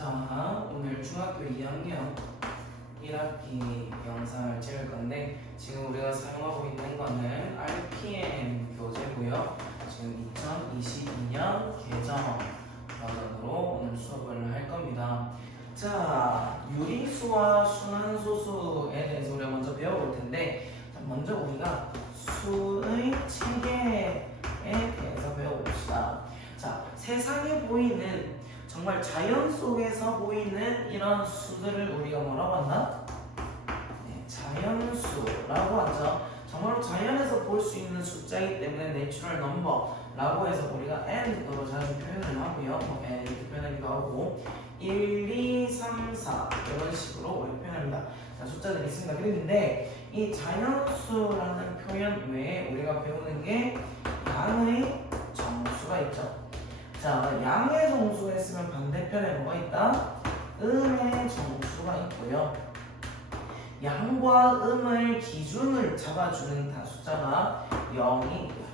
자, 오늘 중학교 2학년 1학기 영상을 찍을 건데 지금 우리가 사용하고 있는 거는 RPM 교재고요. 지금 2022년 개정 버전으로 오늘 수업을 할 겁니다. 자, 유리수와 순환소수에 대해서 우리가 먼저 배워볼 텐데 자, 먼저 우리가 수의 체계에 대해서 배워봅시다. 자, 세상에 보이는 정말 자연 속에서 보이는 이런 수들을 우리가 뭐라고 한다? 네, 자연수라고 하죠. 정말로 자연에서 볼 수 있는 숫자이기 때문에 내추럴 넘버라고 해서 우리가 n으로 자주 표현을 하고요. 뭐 n 이렇게 표현하기도 하고 1, 2, 3, 4 이런 식으로 우리 표현합니다. 자, 숫자들이 있습니다. 그런데 이 자연수라는 표현 외에 우리가 배우는 게 양의 정수가 있죠. 자, 양의 정수가 있으면 반대편에 뭐가 있다? 음의 정수가 있고요. 양과 음을 기준을 잡아주는 다 숫자가 0이 있고요.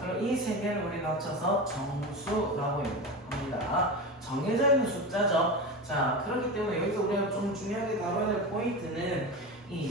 그리고 이 세 개를 우리가 합쳐서 정수라고 합니다. 정해져 있는 숫자죠. 자, 그렇기 때문에 여기서 우리가 좀 중요하게 다뤄야 될 포인트는 이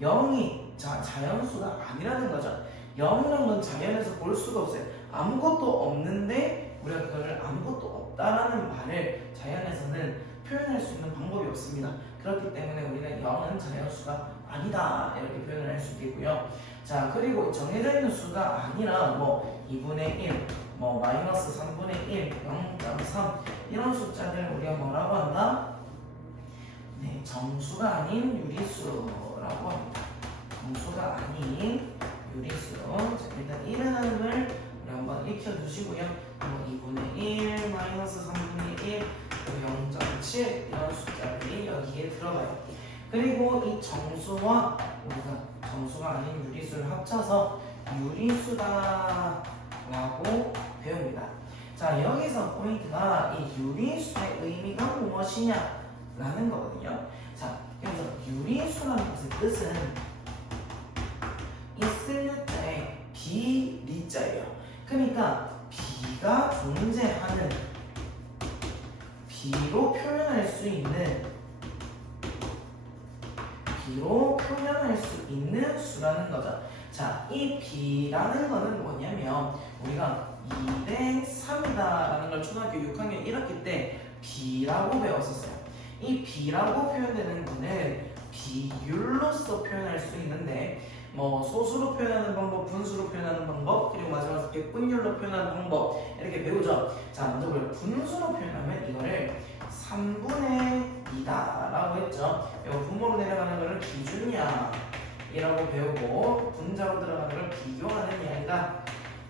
0이 자연수가 아니라는 거죠. 0이란 건 자연에서 볼 수가 없어요. 아무것도 없는데 우리가 그걸 아무것도 없다라는 말을 자연에서는 표현할 수 있는 방법이 없습니다. 그렇기 때문에 우리는 0은 자연수가 아니다 이렇게 표현을 할 수 있겠고요. 자, 그리고 정해져 있는 수가 아니라 뭐 2분의 1, 뭐 마이너스 3분의 1, 0.3 이런 숫자들을 우리가 뭐라고 한다? 네, 정수가 아닌 유리수라고 합니다. 정수가 아닌 유리수. 자, 일단 이름을 우리 한번 익혀주시고요. 2분의 1, 마이너스 3분의 1, 0.7 이런 숫자들이 여기에 들어가요. 그리고 이 정수와 우리가 정수가 아닌 유리수를 합쳐서 유리수다 라고 배웁니다. 자, 여기서 포인트가 이 유리수의 의미가 무엇이냐 라는 거거든요. 자, 여기서 유리수라는 것의 뜻은 이 쓸 때 비리자예요. 그러니까 비가 존재하는, 비로 표현할 수 있는 수라는 거죠. 자, 이 비라는 거는 뭐냐면 우리가 2대 3이다라는 걸 초등학교 6학년 1학기 때 비라고 배웠었어요. 이 비라고 표현되는 거는 비율로서 표현할 수 있는데 뭐 소수로 표현하는 방법, 분수로 표현하는 방법, 그리고 마지막으로 백분율로 표현하는 방법 이렇게 배우죠. 자, 먼저 우리가 분수로 표현하면 이거를 3분의 2다라고 했죠. 이거 분모로 내려가는 거를 기준이야 이라고 배우고 분자로 들어가는 걸 비교하는 양이다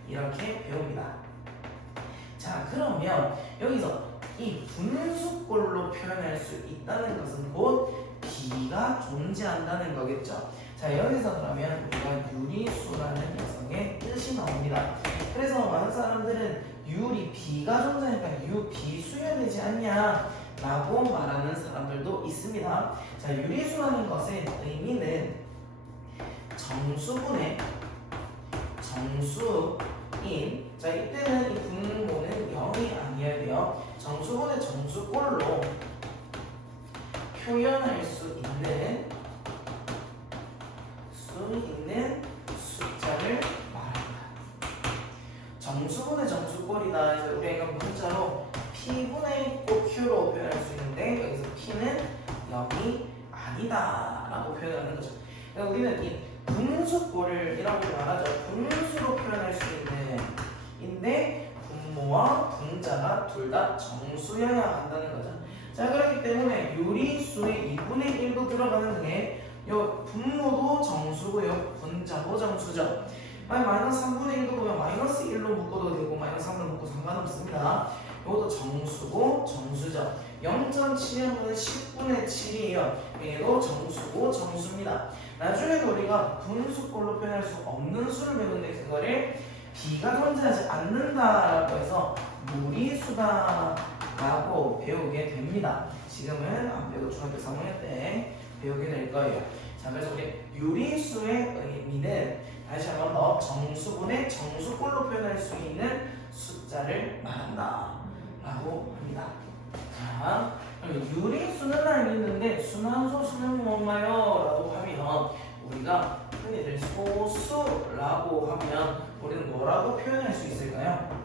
이렇게 배웁니다. 자, 그러면 여기서 이 분수꼴로 표현할 수 있다는 것은 곧 비가 존재한다는 거겠죠. 자, 여기서 그러면 우리가 유리수라는 녀석의 뜻이 나옵니다. 그래서 많은 사람들은 유리 비가 존재하니까 유비수여되지 않냐 라고 말하는 사람들도 있습니다. 자, 유리수라는 것의 의미는 정수분의 정수인, 자, 이때는 이 분모는 0이 아니어야 돼요. 정수분의 정수꼴로 표현할 수 있는 숫자를 말합니다. 정수분의 정수꼴이다 해서 우리가 문자로 P분의 Q로 표현할 수 있는데 여기서 P는 0이 아니다 라고 표현하는 거죠. 그러니까 우리는 이 분수꼴이라고 말하죠. 분수로 표현할 수 있는 인데 분모와 분자가 둘 다 정수여야 한다는 거죠. 자, 그렇기 때문에 유리수의 2분의 1도 들어가는 등의 요 분모도 정수고요, 분자도 정수죠. 마이너스 3분의 1도 보면 마이너스 1로 묶어도 되고 마이너스 3로 묶고 상관없습니다. 이것도 정수고 정수죠. 0.7이면 10분의 7이에요. 얘도 정수고 정수입니다. 나중에도 우리가 분수꼴로 표현할 수 없는 수를 배우는데 그거를 비가 존재하지 않는다라고 해서 무리수다라고 배우게 됩니다. 지금은 안 배우고 중학교 3학년 때 배우게 될 거예요. 자, 그래서 우리 유리수의 의미는 다시 한번 더 정수분의 정수꼴로 표현할 수 있는 숫자를 말한다 라고 합니다. 자, 근데 순환소수는 뭔가요? 라고 하면 우리가 흔히들 소수라고 하면 우리는 뭐라고 표현할 수 있을까요?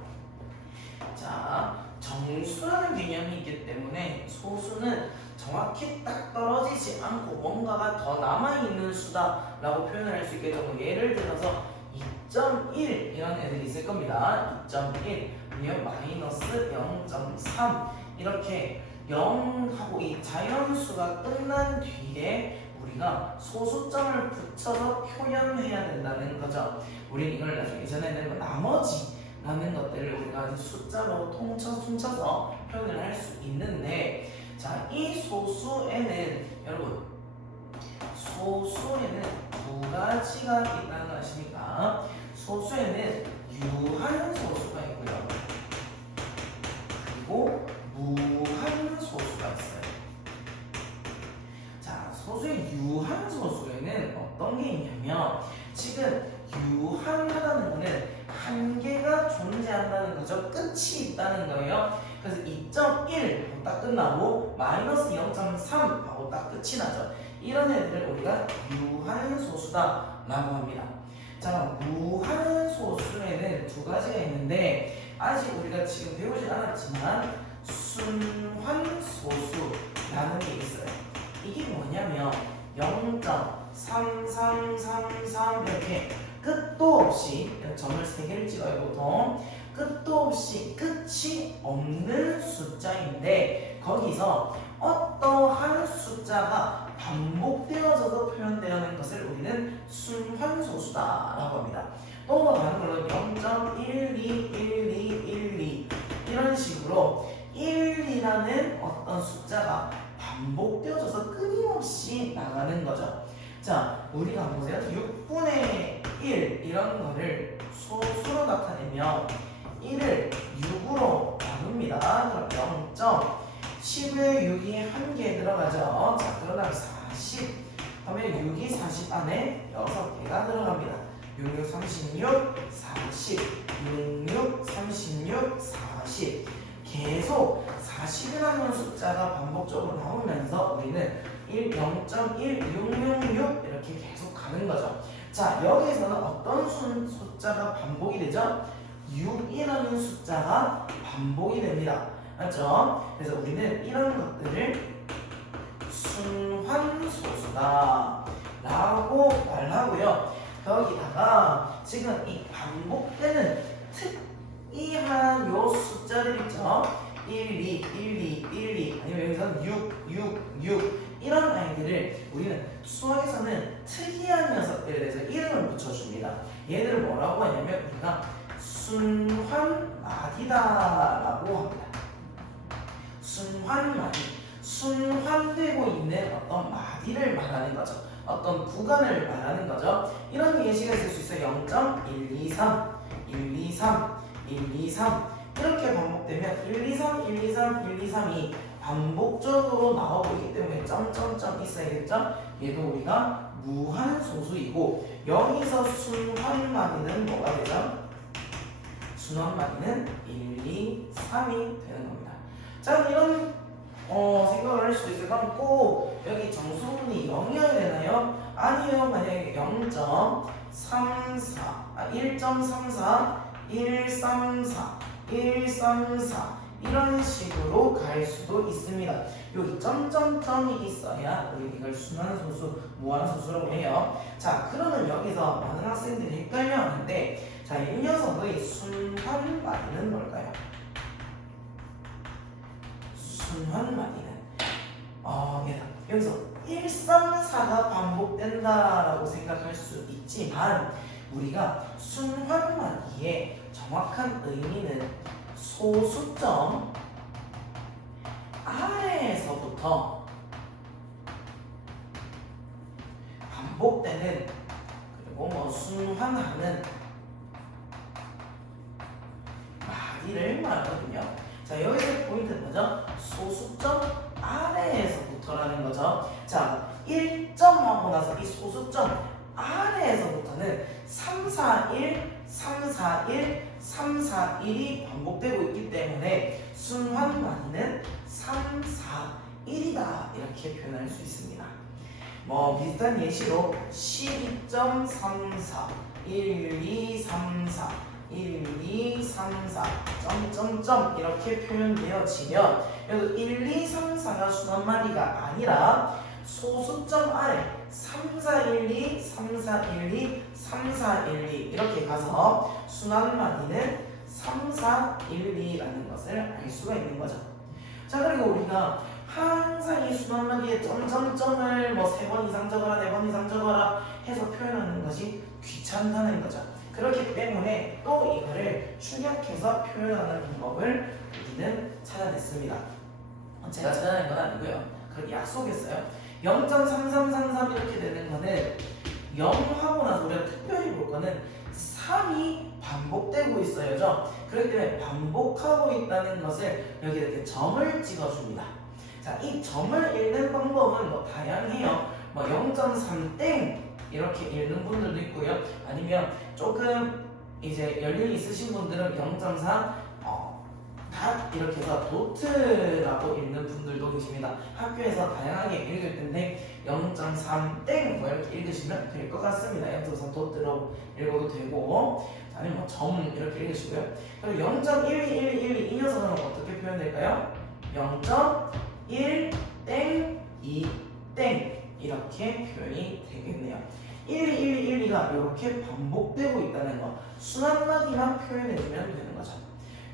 자, 정수라는 개념이 있기 때문에 소수는 정확히 딱 떨어지지 않고 뭔가가 더 남아있는 수다라고 표현을 할 수 있게 되고, 예를 들어서 2.1 이런 애들이 있을 겁니다. 2.1 아니면 마이너스 0.3 이렇게 0하고 이 자연수가 끝난 뒤에 우리가 소수점을 붙여서 표현해야 된다는 거죠. 우리는 이걸 나중에 예전에는 나머지라는 것들을 우리가 숫자로 퉁쳐서 표현을 할 수 있는데, 자, 이 소수에는 여러분 소수에는 두 가지가 있다는 거 아십니까? 소수에는 유한소수가 있고요, 그리고 무한소수가 있어요. 자, 소수의 유한소수에는 어떤 게 있냐면, 지금 유한하다는 거는 한계가 존재한다는 거죠. 끝이 있다는 거예요. 그래서 2.1 딱 끝나고 마이너스 0.3 하고 딱 끝이 나죠. 이런 애들을 우리가 유한소수다라고 합니다. 자, 무한소수에는 두 가지가 있는데, 아직 우리가 지금 배우진 않았지만 순환소수라는 게 있어요. 이게 뭐냐면 0.3333 이렇게 끝도 없이, 점을 3개를 찍어요. 보통 끝도 없이 끝이 없는 숫자인데, 거기서 어떠한 숫자가 반복되어져서 표현되는 것을 우리는 순환소수다라고 합니다. 또 다른 걸로 0.121212 이런 식으로 1이라는 어떤 숫자가 반복되어져서 끊임없이 나가는 거죠. 자, 우리가 한번 보세요. 6분의 1 이런 거를 소수로 나타내면 1을 6으로 나눕니다. 그럼 0.10에 6이 한 개 들어가죠. 자, 그러면 40 하면 6이 40 안에 6개가 들어갑니다. 6, 6, 36, 40 6, 6, 36, 40 계속 40이라는 숫자가 반복적으로 나오면서 우리는 0.1666 이렇게 계속 가는 거죠. 자, 여기에서는 어떤 숫자가 반복이 되죠? 6이라는 숫자가 반복이 됩니다. 맞죠? 그래서 우리는 이런 것들을 순환소수다 라고 말하고요. 여기다가 지금 이 반복되는 특이한 요 숫자들 있죠? 1, 2, 1, 2, 1, 2 아니면 여기서는 6, 6, 6 이런 아이들을 우리는 수학에서는 특이한 녀석들에 대해서 이름을 붙여줍니다. 얘들을 뭐라고 하냐면 우리가 순환마디다라고 합니다. 순환마디, 순환되고 있는 어떤 마디를 말하는 거죠. 어떤 구간을 말하는 거죠. 이런 예시가 있을 수 있어요. 0.123, 123, 123 이렇게 반복되면 123, 123, 123이 반복적으로 나오고 있기 때문에 점점점 있어야겠죠? 얘도 우리가 무한소수이고, 여기서 순환마디는 뭐가 되죠? 순환마디는 1, 2, 3이 되는 겁니다. 자, 이런 생각을 할 수도 있어요. 그럼 꼭 여기 정수분이 0이어야 되나요? 아니요. 만약에 0.34, 1.34, 134, 134 이런 식으로 갈 수도 있습니다. 여기 점점점이 있어야 우리 이걸 순환소수, 무한소수라고 해요. 자, 그러면 여기서 많은 학생들이 헷갈려하는데, 자, 이 녀석의 순환마디는 뭘까요? 순환마디는 여기서 134가 반복된다라고 생각할 수 있지만, 우리가 순환마디의 정확한 의미는 소수점 아래에서부터 반복되는, 그리고 순환하는 마디를 말하거든요. 자, 여기서 포인트는 뭐죠? 소수점 아래에서부터라는 거죠. 자, 1점 하고 나서 이 소수점 아래에서부터는 341, 341, 341이 반복되고 있기 때문에 순환마디는 341이다 이렇게 이렇게 표현할 수 있습니다. 뭐 비슷한 예시로 12.34 1, 2, 3, 4 1, 2, 3, 4 점점점 이렇게 표현되어지면 여기 1, 2, 3, 4가 순환마디가 아니라 소수점 아래 3, 4, 1, 2, 3, 4, 1, 2, 3, 4, 1, 2 이렇게 가서 순환마디는 3, 4, 1, 2라는 것을 알 수가 있는 거죠. 자, 그리고 우리가 항상 이 순환마디에 점점점을 뭐 3번 이상 적어라 4번 이상 적어라 해서 표현하는 것이 귀찮다는 거죠. 그렇기 때문에 또 이거를 축약해서 표현하는 방법을 우리는 찾아냈습니다. 제가 찾아낸 건 아니고요. 그렇게 약속했어요. 0.3333 이렇게 되는 거는 0 하고 나서 우리가 특별히 볼 거는 3이 반복되고 있어요죠. 그렇기 때문에 반복하고 있다는 것을 여기 이렇게 점을 찍어줍니다. 자, 이 점을 읽는 방법은 뭐 다양해요. 뭐 0.3땡 이렇게 읽는 분들도 있고요. 아니면 조금 이제 연륜이 있으신 분들은 0.4 닷 이렇게 해서 도트라고 읽는 분들도 계십니다. 학교에서 다양하게 읽을 텐데 0.3땡 뭐 이렇게 읽으시면 될 것 같습니다. 0.3 도트로 읽어도 되고, 아니면 뭐 점 이렇게 읽으시고요. 그리고 0.121212 이 녀석은 어떻게 표현될까요? 0.1땡 2땡 이렇게 표현이 되겠네요. 121212가 이렇게 반복되고 있다는 거, 순환마디만 표현해주면 되는 거죠.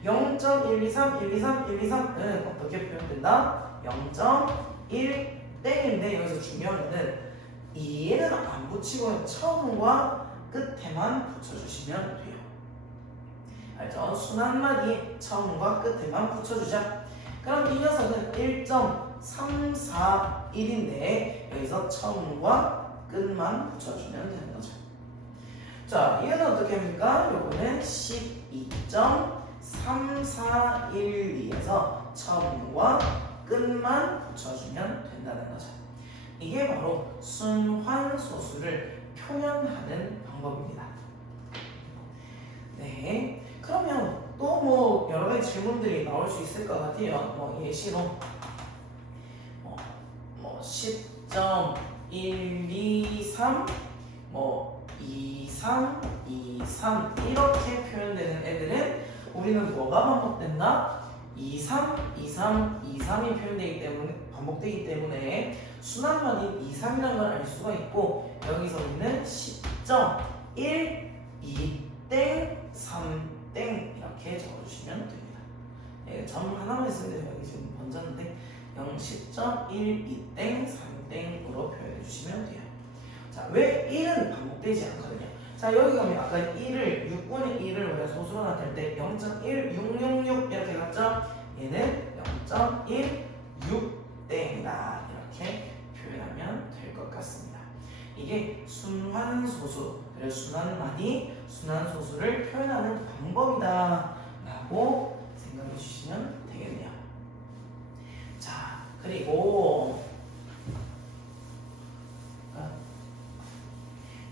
0.123, 123, 123은 어떻게 표현된다? 0.1땡인데 여기서 중요한 거는 2에는 안 붙이고 처음과 끝에만 붙여주시면 돼요. 알죠? 순환마디 처음과 끝에만 붙여주자. 그럼 이 녀석은 1.341인데 여기서 처음과 끝만 붙여주면 되는 거죠. 자, 이거는 어떻게 합니까? 요거는 12.3412에서 처음과 끝만 붙여주면 된다는 거죠. 이게 바로 순환소수를 표현하는 방법입니다. 네, 그러면 또 뭐 여러 가지 질문들이 나올 수 있을 것 같아요. 뭐 예시로 뭐 10.123 뭐 23, 23 이렇게 표현되는 애들은 우리는 뭐가 반복된다? 23, 23, 23이 표현되기 때문에 반복되기 때문에 순환마디 23이라는 걸 알 수가 있고, 여기서 우리는 10.1, 2땡, 3땡 이렇게 적어주시면 됩니다. 네, 점 하나만 있으면 돼요. 여기 지금 번졌는데 10.1, 2땡, 3땡으로 표현해 주시면 돼요. 자, 왜 1은 반복되지 않거든요. 자, 여기 가면 아까 1을 6분의 1을 우리가 소수로 나타낼 때 0.1666 이렇게 갔죠? 얘는 0.16땡이다 이렇게 표현하면 될 것 같습니다. 이게 순환소수, 그래서 순환마디, 순환소수를 표현하는 방법이다 라고 생각해 주시면 되겠네요. 자, 그리고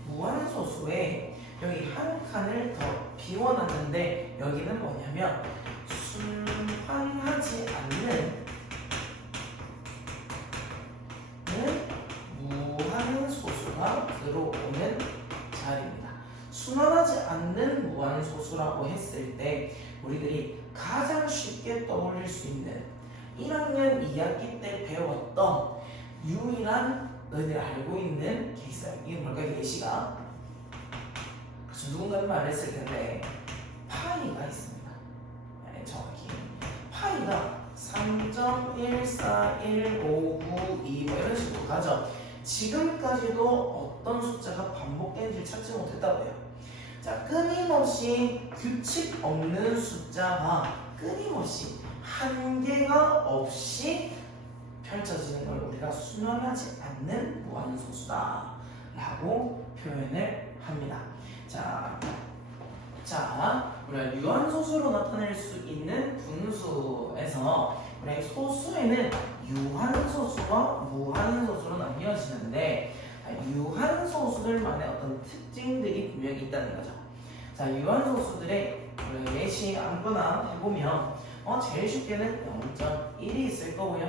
무한소수에 여기 한 칸을 더 비워놨는데 여기는 뭐냐면 순환하지 않는 무한소수가 들어오는 자리입니다. 순환하지 않는 무한소수라고 했을 때 우리들이 가장 쉽게 떠올릴 수 있는 1학년 2학기 때 배웠던 유일한 너희들이 알고 있는 게 있어요. 이게 뭘까요? 예시가 그래서 누군가는 말했을 텐데 파이가 있습니다. 네, 정확히 파이가 3.1415992 뭐 이런 식으로 가죠. 지금까지도 어떤 숫자가 반복되는지 찾지 못했다고요. 자, 끊임없이 규칙 없는 숫자가 끊임없이 한계가 없이 펼쳐지는 걸 우리가 순환하지 않는 무한소수다 라고 표현을 합니다. 자, 우리가 유한소수로 나타낼 수 있는 분수에서 우리 소수에는 유한소수와 무한소수로 나뉘어지는데, 유한소수들만의 어떤 특징들이 분명히 있다는 거죠. 자, 유한소수들의 예시 아무거나 해보면 제일 쉽게는 0.1이 있을 거고요.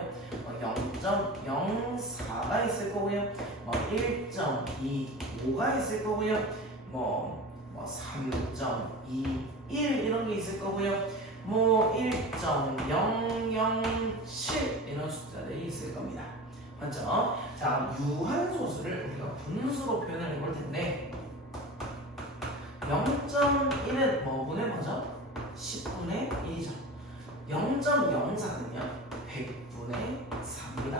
0.04가 있을 거고요. 1.25가 있을 거고요. 3.21 이런 게 있을 거고요. 1.007 이런 숫자들이 있을 겁니다. 맞죠? 자, 유한소수를 우리가 분수로 표현을 해볼 텐데 0.1은 뭐분의 뭐죠? 10분의 1이죠. 0.04는요 100분의 4입니다.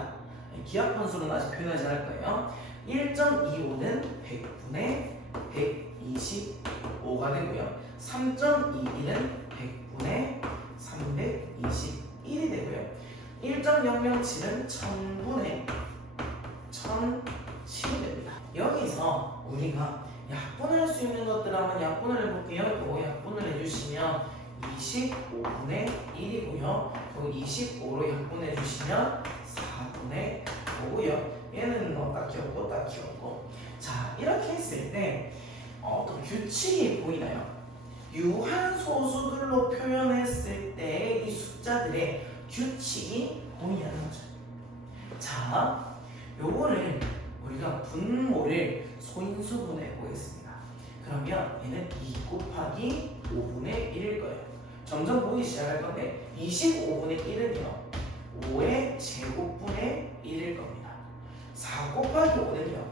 기하분수는 아직 표현하지 않을 거예요. 1.25는 100분의 125가 되고요. 3.21은 100분의 321이 되고요. 1.007은 1000분의 1007이 됩니다. 여기서 우리가 약분할 수 있는 것들 한번 약분을 해볼게요. 이거 약분을 해주시면 25분의 1이고요. 또 25로 약분해 주시면 4분의 5고요. 얘는 딱히 없고 딱히 없고. 자, 이렇게 했을 때 어떤 규칙이 보이나요? 유한소수들로 표현했을 때 이 숫자들의 규칙이 보이냐는 거죠. 자, 요거를 우리가 분모를 소인수분해 보겠습니다. 그러면 얘는 2 곱하기 5분의 1일 거예요. 점점 보기 시작할 건데 25분의 1은요 5의 제곱분의 1일 겁니다. 4 곱하기 5는요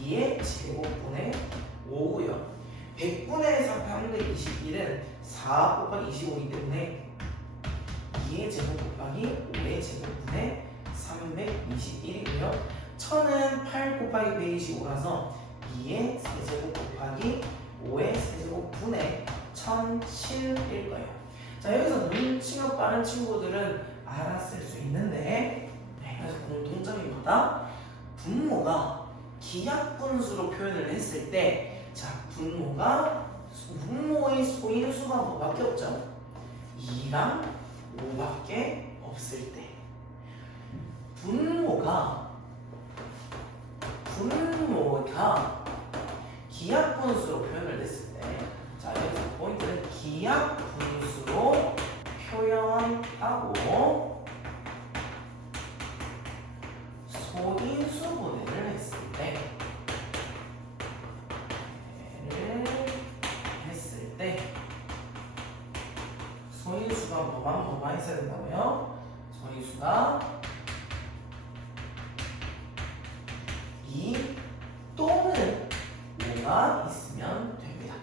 2의 제곱분의 5고요. 100분의 321은 4 곱하기 25이기 때문에 2의 제곱 곱하기 5의 제곱분의 321이고요. 1000은 8 곱하기 125라서 2의 세제곱 곱하기 5의 세제곱분의 1007일 거예요. 자, 여기서 눈치가 빠른 친구들은 알았을 수 있는데 그래서 공통점이 뭐다? 분모가 기하분수로 표현을 했을 때 자, 분모의 소인수가 뭐밖에 없죠? 2랑 5밖에 없을 때 분모가 기하분수로 표현을 했을 때 자, 여기서 포인트는 기하분수로 표현하고 소인수분해를 했을 때 소인수가 뭐만 있어야 된다고요? 소인수가 2 또는 5가 있으면 됩니다.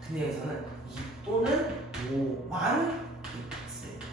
근데 여기서는 2 또는 5만 있을 때.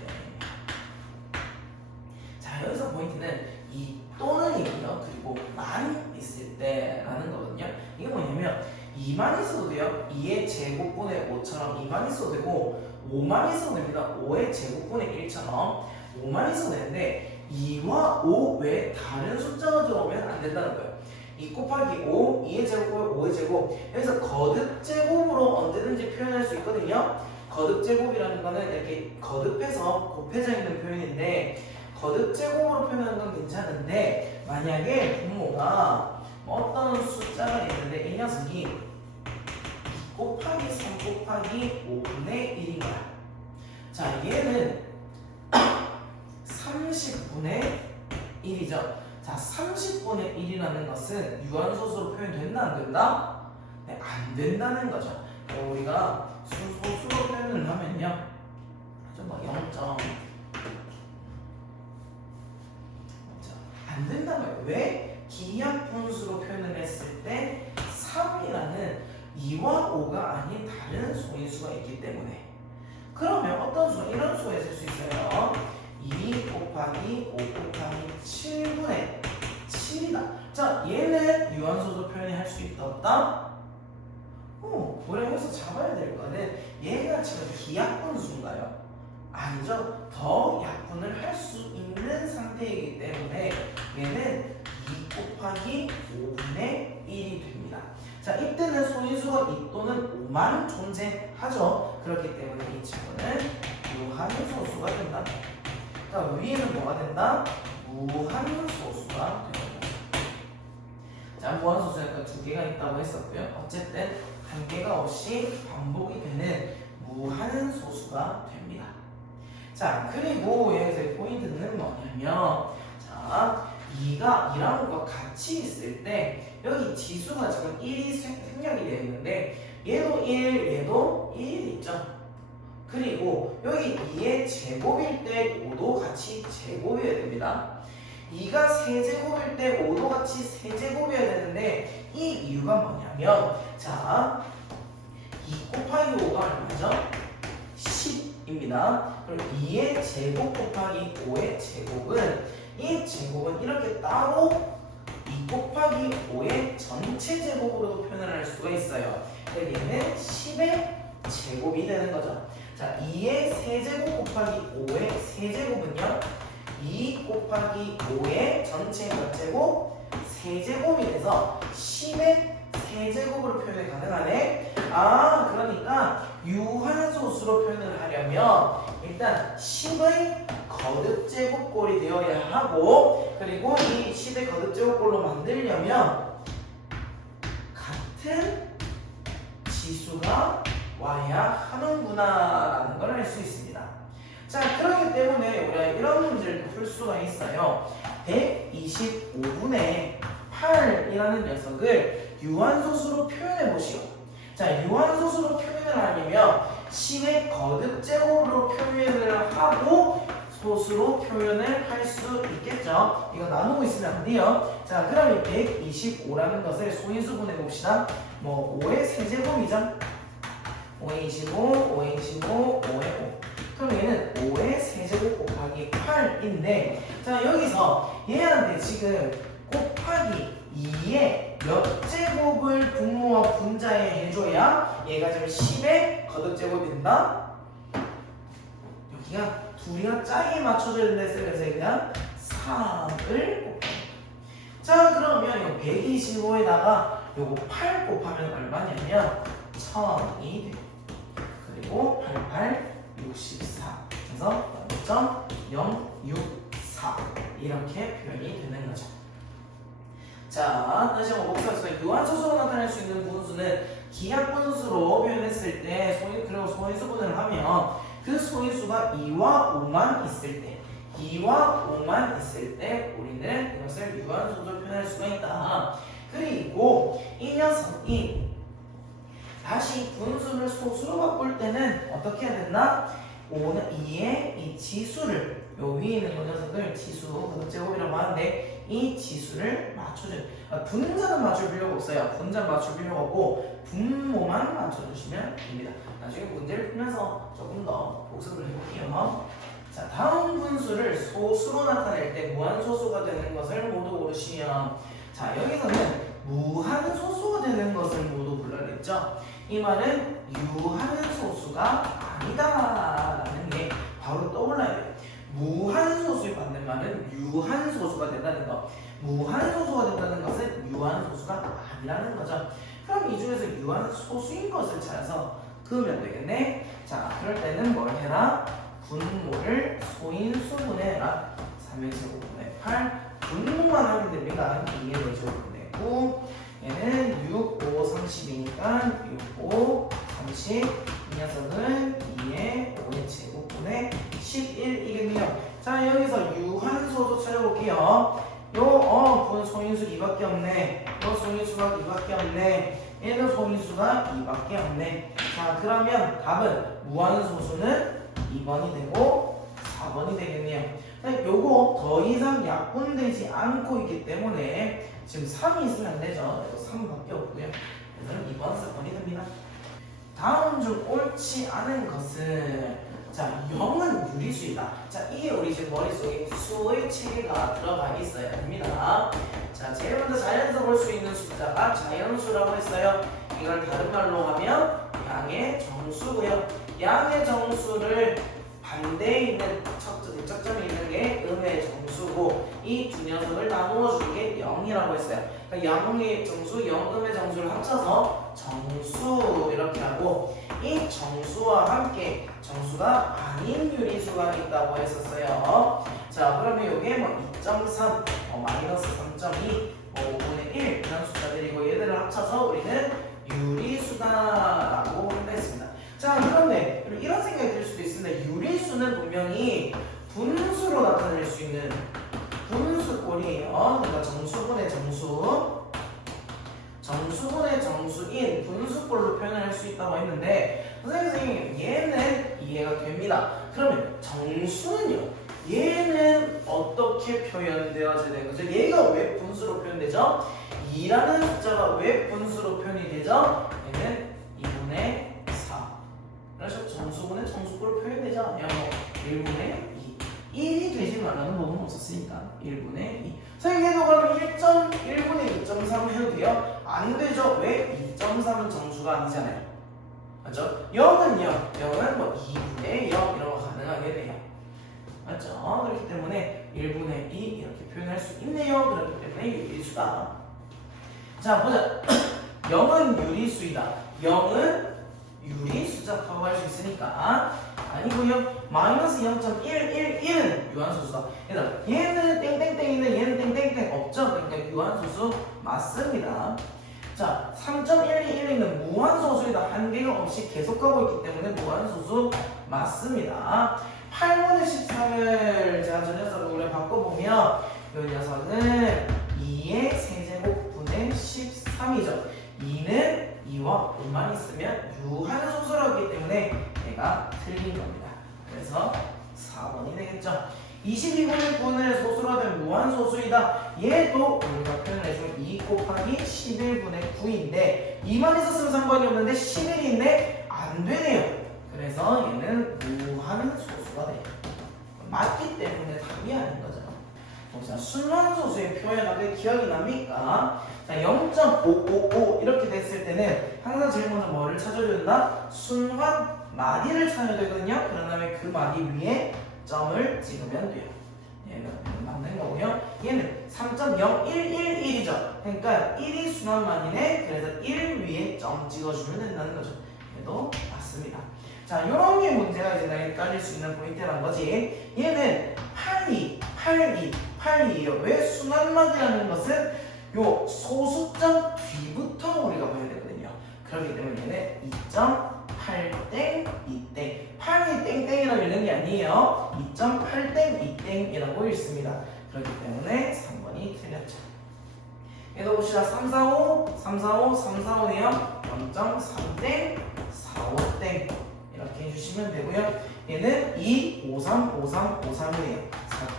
자, 여기서 포인트는 2 또는이고요. 그리고 만 있을 때라는 거거든요. 이게 뭐냐면 2만 있어도 돼요. 2의 제곱분의 5처럼 2만 있어도 되고 5만 있어도 됩니다. 5의 제곱분의 1처럼 5만 있어도 되는데 2와 5 외에 다른 숫자가 들어오면 안 된다는 거예요. 2 곱하기 5, 2의 제곱 곱하기 5의 제곱. 여기서 거듭 제곱으로 언제든지 표현할 수 있거든요. 거듭 제곱이라는 거는 이렇게 거듭해서 곱해져 있는 표현인데 거듭 제곱으로 표현하는 건 괜찮은데 만약에 분모가 어떤 숫자가 있는데 이 녀석이 2 곱하기 3 곱하기 5분의 1인 거야. 자, 얘는 30분의 1이죠. 자, 30분의 1이라는 것은 유한소수로 표현된다 안 된다? 네, 안 된다는 거죠. 우리가 소수로 표현을 하면요. 좀 0. 안 된다고요. 왜? 기하분수로 표현을 했을 때 3이라는 2와 5가 아닌 다른 소인수가 있기 때문에. 그러면 어떤 수? 이런 수가 있을 수 있어요. 2 곱하기 5 곱하기 7분의 7이다. 자, 얘는 유한소수 표현이 할 수 있다 없다? 우리가 여기서 잡아야 될 거는 얘가 지금 기하분수인가요? 아니죠. 더 약분을 할 수 있는 상태이기 때문에 얘는 2 곱하기 5분의 1이 됩니다. 자, 이때는 소인수가 2 또는 5만 존재하죠. 그렇기 때문에 이 친구는 유한소수가 된다. 자, 위에는 뭐가 된다? 무한소수가 됩니다. 자, 무한소수니까 2개가 있다고 했었고요. 어쨌든 한계가 없이 반복이 되는 무한소수가 됩니다. 자, 그리고 여기서의 포인트는 뭐냐면 자, 자, 2가 2랑 5가 같이 있을 때 여기 지수가 지금 1이 생략이 되어 있는데 얘도 1, 얘도 1이 있죠. 그리고 여기 2의 제곱일 때 5도 같이 제곱이어야 됩니다. 2가 세제곱일 때 5도 같이 세제곱이어야 되는데 이 이유가 뭐냐면 자, 2 곱하기 5가 얼마죠? 10입니다. 그럼 2의 제곱 곱하기 5의 제곱은 이 제곱은 이렇게 따로 2 곱하기 5의 전체 제곱으로도 표현을 할 수가 있어요. 그래서 얘는 10의 제곱이 되는 거죠. 자, 2의 세제곱 곱하기 5의 세제곱은요 2 곱하기 5의 전체 몇 제곱? 세제곱이 돼서 10의 세제곱으로 표현이 가능하네. 아, 그러니까 유한소수로 표현을 하려면 일단 10의 거듭제곱꼴이 되어야 하고, 그리고 이 10의 거듭제곱꼴로 만들려면 같은 지수가 와야 하는구나 라는 걸 알 수 있습니다. 자, 그렇기 때문에 우리가 이런 문제를 풀 수가 있어요. 125분의 8이라는 녀석을 유한소수로 표현해 보시오. 자, 유한소수로 표현을 하려면 10의 거듭제곱으로 표현을 하고 소수로 표현을 할 수 있겠죠. 이거 나누고 있으면 안 돼요. 자, 그럼 이 125라는 것을 소인수분해 봅시다. 뭐 5의 세제곱이죠. 5의 25, 5의 25, 5의 5. 그럼 얘는 5의 세제곱 곱하기 8인데, 자, 여기서 얘한테 지금 곱하기 2의 몇 제곱을 분모와 분자에 해줘야 얘가 지금 10의 거듭제곱이 된다? 여기가 둘이가 짝이 맞춰져야 된다 그래서 그냥 3을 곱합니다. 자, 그러면 이 125에다가 요거 8 곱하면 얼마냐면 1000이 돼요. 그리고 88, 64. 그래서 0.064 이렇게 표현이 되는 거죠. 자, 다시 한번 복습해서 유한소수로 나타낼 수 있는 분수는 기하분수로 표현했을 때 그리고 소인수분을 하면 그 소인수가 2와 5만 있을 때 2와 5만 있을 때 우리는 이것을 유한소수로 표현할 수가 있다. 그리고 이 녀석이 다시 분수를 소수로 바꿀 때는 어떻게 해야 된다? 2의 이 지수를 요 위에 있는 그 녀석을 지수 거듭제곱이라고 하는데 이 지수를 맞춰줘요. 분자는 맞출 필요가 없어요. 분자는 맞출 필요가 없고 분모만 맞춰주시면 됩니다. 나중에 문제를 풀면서 조금 더 복습을 해볼게요. 자, 다음 분수를 소수로 나타낼 때 무한소수가 되는 것을 모두 고르시면, 자, 여기서는 무한소수가 되는 것을 모두 불러냈죠. 이 말은 유한소수가 아니다라는 게 바로 떠올라야 돼요. 무한소수의 반대말은 유한소수가 된다는 거. 무한소수가 된다는 것은 유한소수가 아니라는 거죠. 그럼 이 중에서 유한소수인 것을 찾아서 그으면 되겠네. 자, 그럴 때는 뭘 해라? 분모를 소인수분해 해라. 3의 제곱분의 8. 분모만 하면 됩니다. 2의 제곱분의 9. 얘는 6, 5, 30이니까 6, 5, 30. 이 녀석은 2의 5의 제곱분의 11이겠네요. 자, 여기서 유한소수 찾아볼게요. 분 소인수 2밖에 없네. 요 소인수가 2밖에 없네. 얘는 소인수가 2밖에 없네. 자, 그러면 답은 무한소수는 2번이 되고 4번이 되겠네요. 자, 요거 더 이상 약분되지 않고 있기 때문에 지금 3이 있으면 안 되죠. 3밖에 없고요. 그래서 2번, 4번이 됩니다. 다음 중 옳지 않은 것은, 자, 0은 유리수이다. 자, 이게 우리 지금 머릿속에 수의 체계가 들어가 있어야 됩니다. 자, 제일 먼저 자연에서 볼 수 있는 숫자가 자연수라고 했어요. 이걸 다른 말로 하면 양의 정수고요. 양의 정수를 반대에 있는 대척점이 있는 게 음의 정수고, 이 두 녀석을 나누어 주는 게 0이라고 했어요. 그러니까 양의 정수, 0음의 정수를 합쳐서 정수 이렇게 하고, 이 정수와 함께 정수가 아닌 유리수가 있다고 했었어요. 자, 그러면 이게 뭐 2.3, 마이너스 3.2, 5분의 1 이런 숫자들이고, 얘들을 합쳐서 우리는 유리수다라고 했습니다. 자, 그런데 이런 생각이 들 수도 있습니다. 유리수는 분명히 분수로 나타낼 수 있는 분수 분수꼴이에요. 그러니까 정수분의 정수, 정수분의 정수인 분수꼴로 표현을 할 수 있다고 했는데 선생님 얘는 이해가 됩니다. 그러면 정수는요? 얘는 어떻게 표현되어져야 되는 거죠? 얘가 왜 분수로 표현되죠? 2라는 숫자가 왜 분수로 표현이 되죠? 얘는 2분의 4. 그래서 정수분의 정수꼴로 표현되지 않아요. 1분의 2. 1이 되지 말라는 법은 없었으니까 1분의 2. 선생님 얘도 그럼 1.1분의 2.3 해도 돼요? 안 되죠. 왜? 2.3은 정수가 아니잖아요. 맞죠? 0은요. 0은 뭐 2분의 0 이런 거 가능하게 돼요. 맞죠? 그렇기 때문에 1분의 2 이렇게 표현할 수 있네요. 그렇기 때문에 유리수다. 자 보자. 0은 유리수이다. 0은 유리수자라고 할 수 있으니까 아니고요. 마이너스 0.111은 유한소수다. 얘들아 얘는 땡땡땡인데 얘는 땡땡땡 없죠? 그러니까 유한소수 맞습니다. 자 3.121은 무한소수이다. 한계가 없이 계속하고 있기 때문에 무한소수 맞습니다. 8분의 13을 제가 저 녀석을 우리가 바꿔보면 이 녀석은 2의 세제곱분의 13이죠. 2는 2와 5만 있으면 유한소수라기 때문에 얘가 틀린 겁니다. 그래서 4번이 되겠죠. 22분의 9는 소수가 된 무한소수이다. 얘도 우리가 표현을 해주면 2 곱하기 11분의 9인데 2만 있었으면 상관이 없는데 11인데 안 되네요. 그래서 얘는 무한소수가 돼요. 맞기 때문에 답이 아닌 거죠. 자, 순환소수의 표현하게 기억이 납니까? 자, 0.555 이렇게 됐을 때는 항상 제일 먼저 뭐를 찾아줘야 된다? 순환 마디를 찾아야 되거든요. 그런 다음에 그 마디 위에 점을 찍으면 돼요. 얘는 맞는 거고요. 얘는 3.0111이죠. 그러니까 1이 순환 마디네. 그래서 1 위에 점 찍어주면 된다는 거죠. 얘도 맞습니다. 자, 요런 게 문제가 이제 나에게 깔릴 수 있는 포인트란 거지. 얘는 82이에요. 왜 순환마디라는 것은 요 소수점 뒤부터 우리가 봐야 되거든요. 그렇기 때문에 얘는 2.8땡 2땡 8이 땡땡이라고 읽는 게 아니에요. 2.8땡 2땡이라고 읽습니다. 그렇기 때문에 3번이 틀렸죠. 얘도 봅시다. 345 345 345네요. 0.3땡 45땡 이렇게 해주시면 되고요. 얘는 2, 5, 3, 5, 3, 5, 3이에요.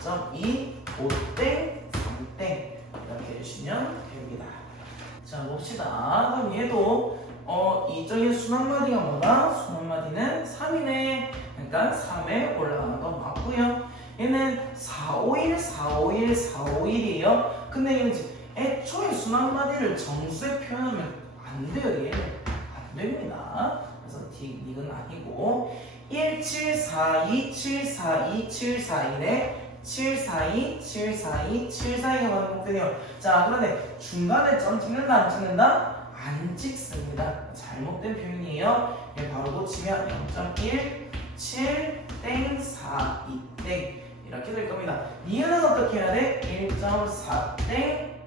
4.2, 5땡, 3땡 이렇게 해주시면 됩니다. 자 봅시다. 그럼 얘도 이쪽에 순환마디가 뭐다? 순환마디는 3이네. 그러니까 3에 올라가는 거 맞고요. 얘는 451, 451, 451이에요. 근데 얘는 애초에 순환마디를 정수에 표현하면 안 돼요. 얘는 안 됩니다. 그래서 닉은 아니고 1742, 742, 742네 742, 742, 742가 반복되네요. 자 그런데 중간에 점 찍는다 안 찍는다? 안 찍습니다. 잘못된 표현이에요. 얘 바로 고치면 0.1, 7, 땡, 4, 2, 땡 이렇게 될 겁니다. 니은은 어떻게 해야 돼? 1.4 땡,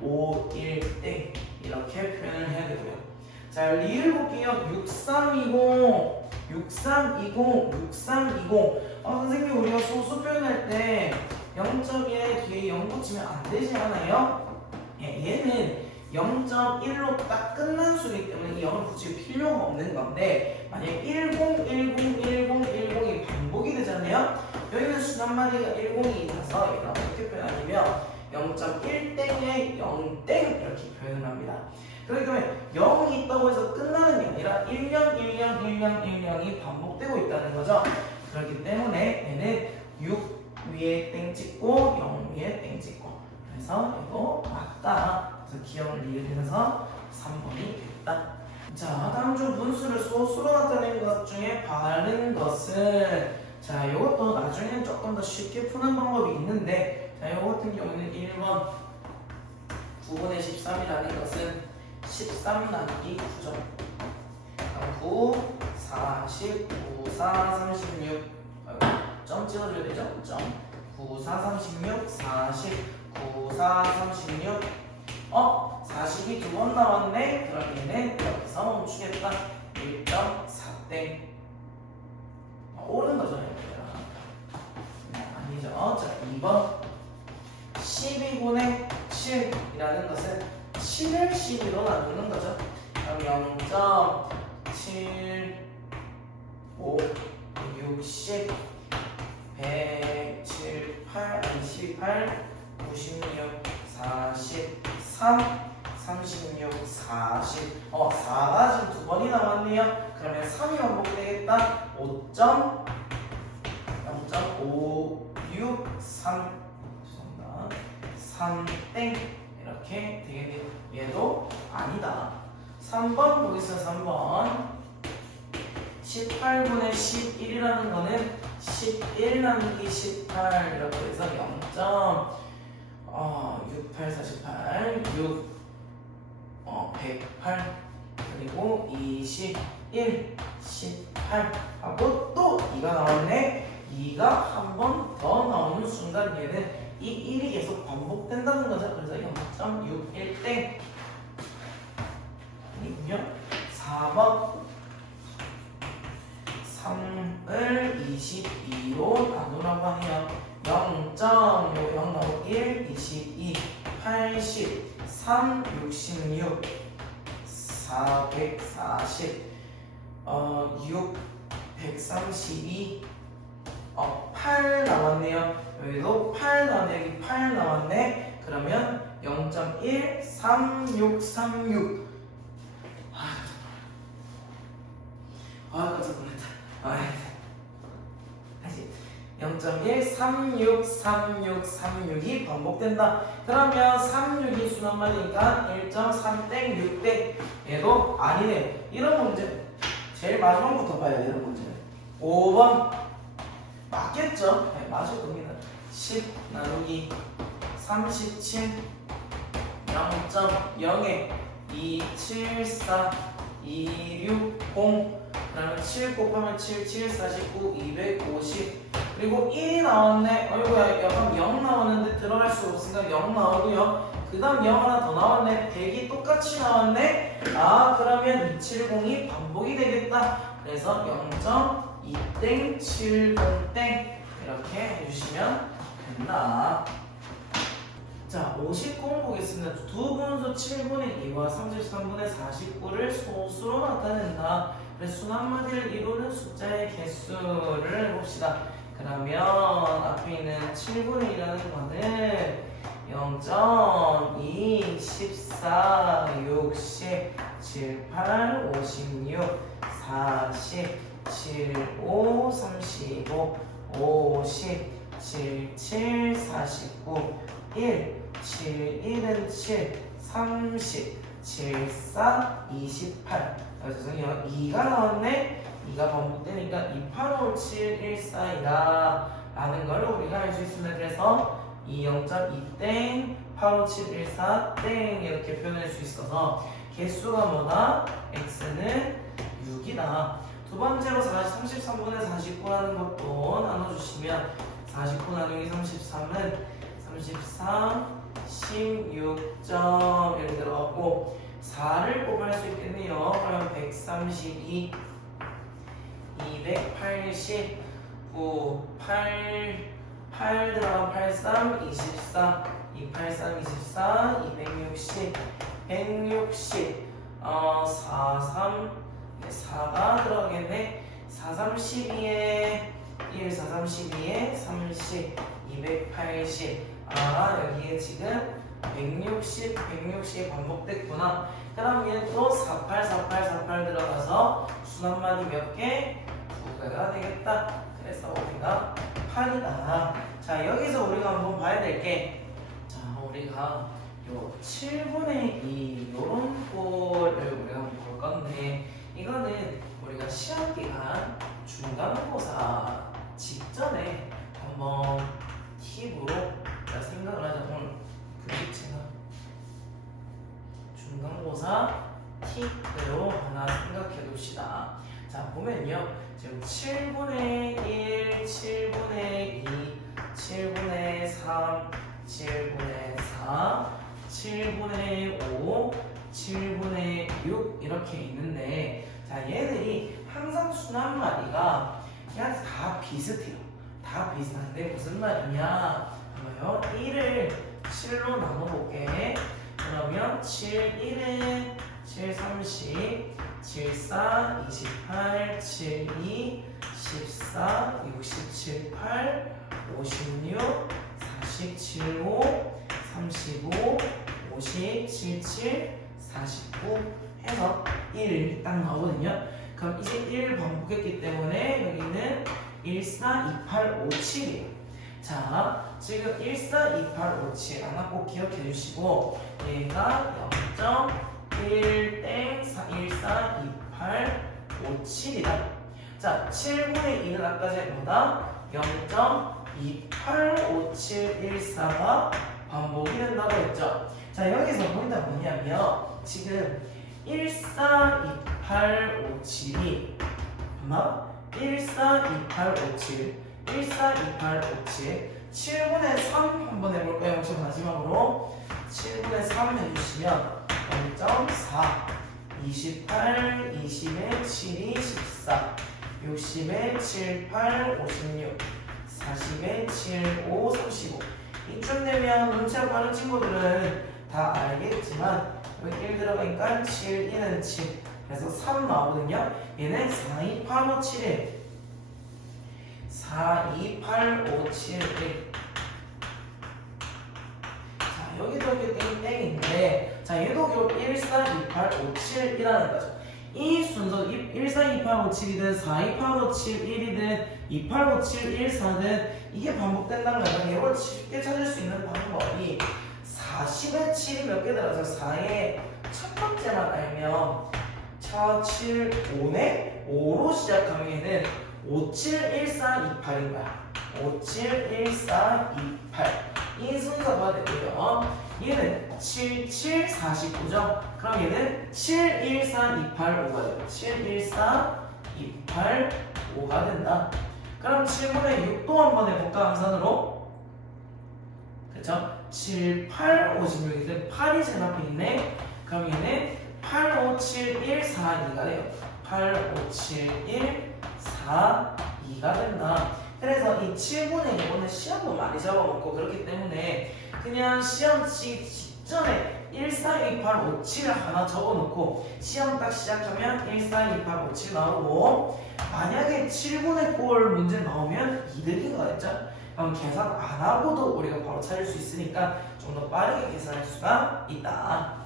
5, 1 땡 이렇게 표현을 해야 되고요. 자, 리을 볼게요. 6320, 6320, 6320. 선생님, 우리가 소수 표현할 때 0.1에 뒤에 0 붙이면 안 되지 않아요? 얘는 0.1로 딱 끝난 수이기 때문에 이 0을 붙일 필요가 없는 건데, 만약에 10, 10, 10, 10이 반복이 되잖아요? 여기는 순환마디가 10이 있어서 얘가 어떻게 표현하냐면 0.1땡에 0땡 이렇게 표현을 합니다. 그렇기 때문에 0이 있다고 해서 끝나는 게 아니라 10, 10, 10, 10이 반복되고 있다는 거죠. 그렇기 때문에 얘는 6 위에 땡 찍고 0 위에 땡 찍고 그래서 이거 맞다. 그래서 기억을 이해해서 3번이 됐다. 자 다음 중 분수를 소수로 나타낸 것 중에 바른 것은 자 이것도 나중에는 조금 더 쉽게 푸는 방법이 있는데 자 이거 같은 경우는 1번 9분의 13이라는 것은 13 나누기 9죠. 9, 40, 9, 4, 36 점 찍어줘야 되죠? 점 9, 4, 36, 40, 9, 4, 36 40이 두 번 나왔네? 그럼 얘는 여기서 멈추겠다. 1.4땡 옳은 거죠? 아니죠. 자 2번 12분의 7이라는 것은 7을 12로 나누는 거죠. 그럼 0.7 5 60 100 7 8 28 96 43 36 40 4가 지금 두 번이 남았네요. 그러면 3이 반복되겠다. 0.563 죄송합니다. 3땡 이렇게 되겠네요. 얘도 아니다. 3번 보겠습니다. 3번 18분의 11이라는 거는 11 나누기 18 이렇게 해서 0.6848 6 108 그리고 21 18 하고 또 2가 나왔네. 2가 한 번 더 나오는 순간 얘는 이 1이 계속 반복된다는 거죠. 그래서 0.61땡 아니군요. 4번 3을 22로 나누라고 하네요. 0.0 나오고 1, 22, 80, 3, 66, 440, 6, 132, 8 나왔네요. 여기도 8 나왔네. 여기 8 나왔네. 그러면 0.1, 3636. 깜짝 놀랐다. 다시 0.1, 36, 36, 36이 반복된다. 그러면 36이 순환말이니까 1.3땡, 6땡 얘도 아니네. 이런 문제 제일 마지막부터 봐야 돼요. 이런 문제는 5번 맞겠죠? 네, 맞을 겁니다. 10 나누기 37 0.0에 274 260 그러면 7 곱하면 7, 7, 49, 250 그리고 1이 나왔네. 어이구야 약간 0 나왔는데 들어갈 수 없으니까 0 나오고요. 그 다음 0 하나 더 나왔네. 100이 똑같이 나왔네. 그러면 270이 반복이 되겠다. 그래서 0.2땡 70땡 이렇게 해주시면 된다. 자, 50공 보겠습니다. 두 분수 7분의 2와 33분의 49를 소수로 나타낸다. 그래서 순환마디를 이루는 숫자의 개수를 해봅시다. 그러면 앞에 있는 7분의 2라는 거는 0.2, 14, 60, 7, 8, 56, 40, 7, 5, 35, 50, 7, 7, 49, 1, 7, 1은 7, 30, 7, 4, 28 죄송해요. 2가 나왔네. 2가 반복되니까 2, 8, 5, 7, 1, 4이다 라는 걸 우리가 알 수 있습니다. 그래서 2, 0.2땡 8, 5, 7, 1, 4 땡 이렇게 표현할 수 있어서 개수가 뭐다? x는 6이다. 두 번째로 33분의 49라는 것도 나눠주시면 49 나누기 33은 33, 16점 이렇게 들어가고 4를 곱할 수 있겠네요. 그러면 132, 280, 9, 8 들어가면 83, 24, 283, 24, 260, 160, 43, 4가 들어가겠네. 4, 32에 1, 4, 32에 30, 280 여기에 지금 160, 160이 반복됐구나. 그럼 얘 또 48, 48, 48 들어가서 순환마디 몇 개? 2개가 되겠다. 그래서 우리가 8이다. 자, 여기서 우리가 한번 봐야 될 게, 자, 우리가 요 7분의 2 요런 꼴을 우리가 한번 볼 건데, 이거는 우리가 시험기간 중간고사 직전에 한번 팁으로 생각을 하자. 오늘 교직체가 중간고사 팁으로 하나 생각해 둡시다. 자, 보면요. 지금 7분의 1, 7분의 2, 7분의 3, 7분의 4, 7분의 5, 7분의 6 이렇게 있는데, 자, 얘들이 항상 순환마디가 그냥 다 비슷해요. 다 비슷한데 무슨 말이냐? 1을 7로 나눠볼게. 그러면 7, 1에 7, 30, 7, 4, 28, 7, 2, 14, 67, 8, 56, 40, 75, 35, 50, 77, 49 해서 1 딱 나오거든요. 그럼 이제 1 반복했기 때문에 여기는 1, 4, 2, 8, 5, 7이에요. 자, 지금 1, 4, 2, 8, 5, 7 하나 꼭 기억해 주시고 얘가 0.1 땡 4, 1, 4, 2, 8, 5, 7이다. 자, 7분의 2는 아까 전에 뭐다? 0.285714가 반복이 된다고 했죠. 자, 여기서 보인다 뭐냐면 지금 142857이 아마 142857 142857 7분의 3 한번 해볼까요? 혹시 마지막으로 7분의 3 해주시면 0.4 28 20에 7이 14 60에 7, 8, 56 40에 7, 5, 35 이쯤 되면 눈치가 빠른 친구들은 다 알겠지만 여기 1 들어가니까 7, 1은 7 그래서 3 나오거든요. 얘는 4, 2, 8, 5, 7에 4, 2, 8, 5, 7, 1 자, 여기도 이렇게 땡땡인데 자, 얘도 결국 1, 4, 2, 8, 5, 7이라는 거죠. 이 순서 1, 4, 2, 8, 5, 7이든 4, 2, 8, 5, 7, 1이든 2, 8, 5, 7, 1, 4든 이게 반복된다는 거는 이걸 쉽게 찾을 수 있는 방법이 40에 7이 몇 개 들어가서 4의 첫 번째만 알면 4, 7, 5네? 5로 시작하면 얘는 5, 7, 1, 4, 2, 8인 거야. 5, 7, 1, 4, 2, 8 이 순서가 되고요. 얘는 7, 7, 49죠? 그럼 얘는 7, 1, 4, 2, 8, 5가 돼요. 7, 1, 4, 2, 8, 5가 된다. 그럼 7분의 6도 한번 해볼까? 함산으로. 그쵸? 7, 8, 56인데 8이 제일 앞에 있네. 그럼 얘는 8, 5, 7, 1, 4, 2가 돼요. 8, 5, 7, 1, 4, 2가 된다. 그래서 이 7분의 2는 시험도 많이 잡아먹고 그렇기 때문에 그냥 시험 치기 직전에 1, 4, 2, 8, 5, 7을 하나 적어놓고 시험 딱 시작하면 1, 4, 2, 8, 5, 7 나오고 만약에 7분의 9 문제 나오면 이득이가 됐죠? 그럼 계산 안 하고도 우리가 바로 찾을 수 있으니까 좀 더 빠르게 계산할 수가 있다.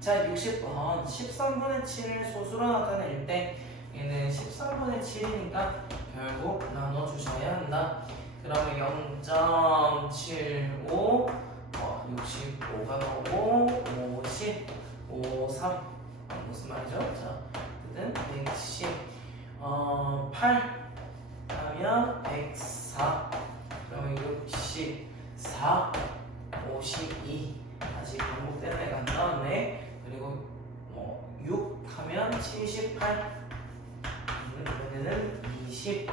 자, 60번 13분의 7을 소수로 나타낼 때 얘는 13분의 7이니까 결국 나눠주셔야 한다. 그러면 0.75 65가 나오고 50 53 무슨 말이죠? 자, 어쨌든 110 8 하면 104 그러면 64 52 다시 반복되는 애가 안 나왔네. 그리고 6 하면 78 이번에는 21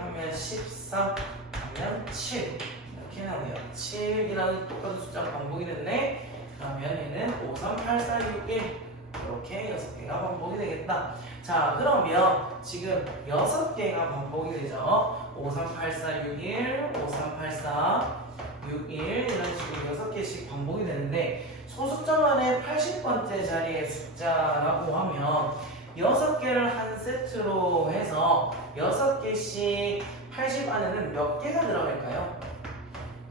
하면 14 하면 7 이렇게 나오네요. 7이라는 똑같은 숫자가 반복이 됐네. 그러면 얘는 5, 3, 8, 4, 6, 1 이렇게 6개가 반복이 되겠다. 자, 그러면 지금 6개가 반복이 되죠. 5, 3, 8, 4, 6, 1 5, 3, 8, 4, 6, 1 이런 식으로 6개씩 반복이 되는데 소수점안의 80번째 자리의 숫자라고 하면 6개를 한 세트로 해서 6개씩 80 안에는 몇 개가 들어갈까요?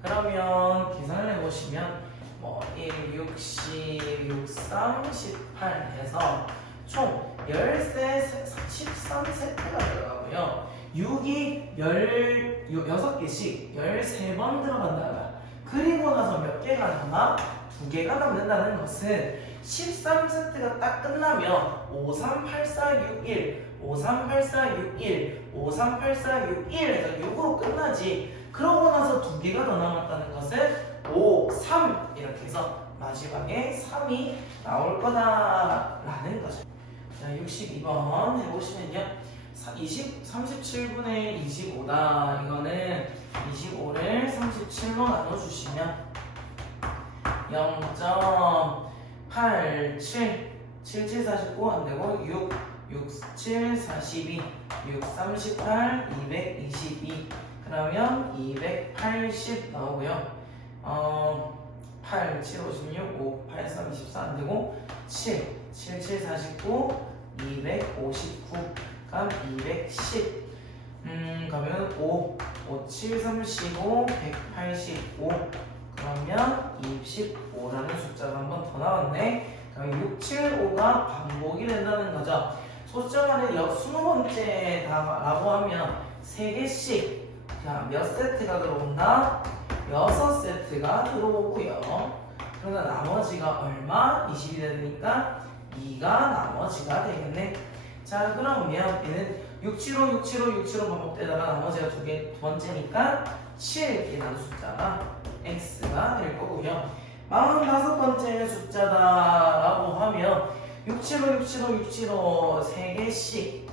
그러면 계산을 해보시면 1, 6, 10, 6, 3, 18 해서 총 13세트가 들어가고요. 6이 6개씩 13번 들어간다. 그리고 나서 몇 개가 남아? 2개가 남는다는 것은 13세트가 딱 끝나면 5, 3, 8, 4, 6, 1 5, 3, 8, 4, 6, 1 5, 3, 8, 4, 6, 1 해서 6으로 끝나지. 그러고 나서 2개가 더 남았다는 것은 5, 3 이렇게 해서 마지막에 3이 나올 거다라는 거죠. 자, 62번 해보시면요. 37분의 25다. 이거는 25를 37로 나눠주시면 0.87 77 49 안되고 6 6 7 42 6 38 222 그러면 280 나오고요. 8, 7, 56, 5, 8, 3, 24 안 되고 7, 7, 7, 49, 259, 그럼 210. 그러면 5, 5, 7, 35, 185. 그러면 25라는 숫자가 한 번 더 나왔네. 그럼 6, 7, 5가 반복이 된다는 거죠. 숫자만의 20번째다라고 하면 3개씩 몇 세트가 들어온다? 6세트가 들어오고요. 그러나 나머지가 얼마? 20이 되니까 2가 나머지가 되겠네. 자, 그러면 얘는 675, 675, 675 반복되다가 나머지가 두 번째니까 7이라는 숫자가 x가 될 거고요. 45번째 숫자다라고 하면 675, 675, 675 3개씩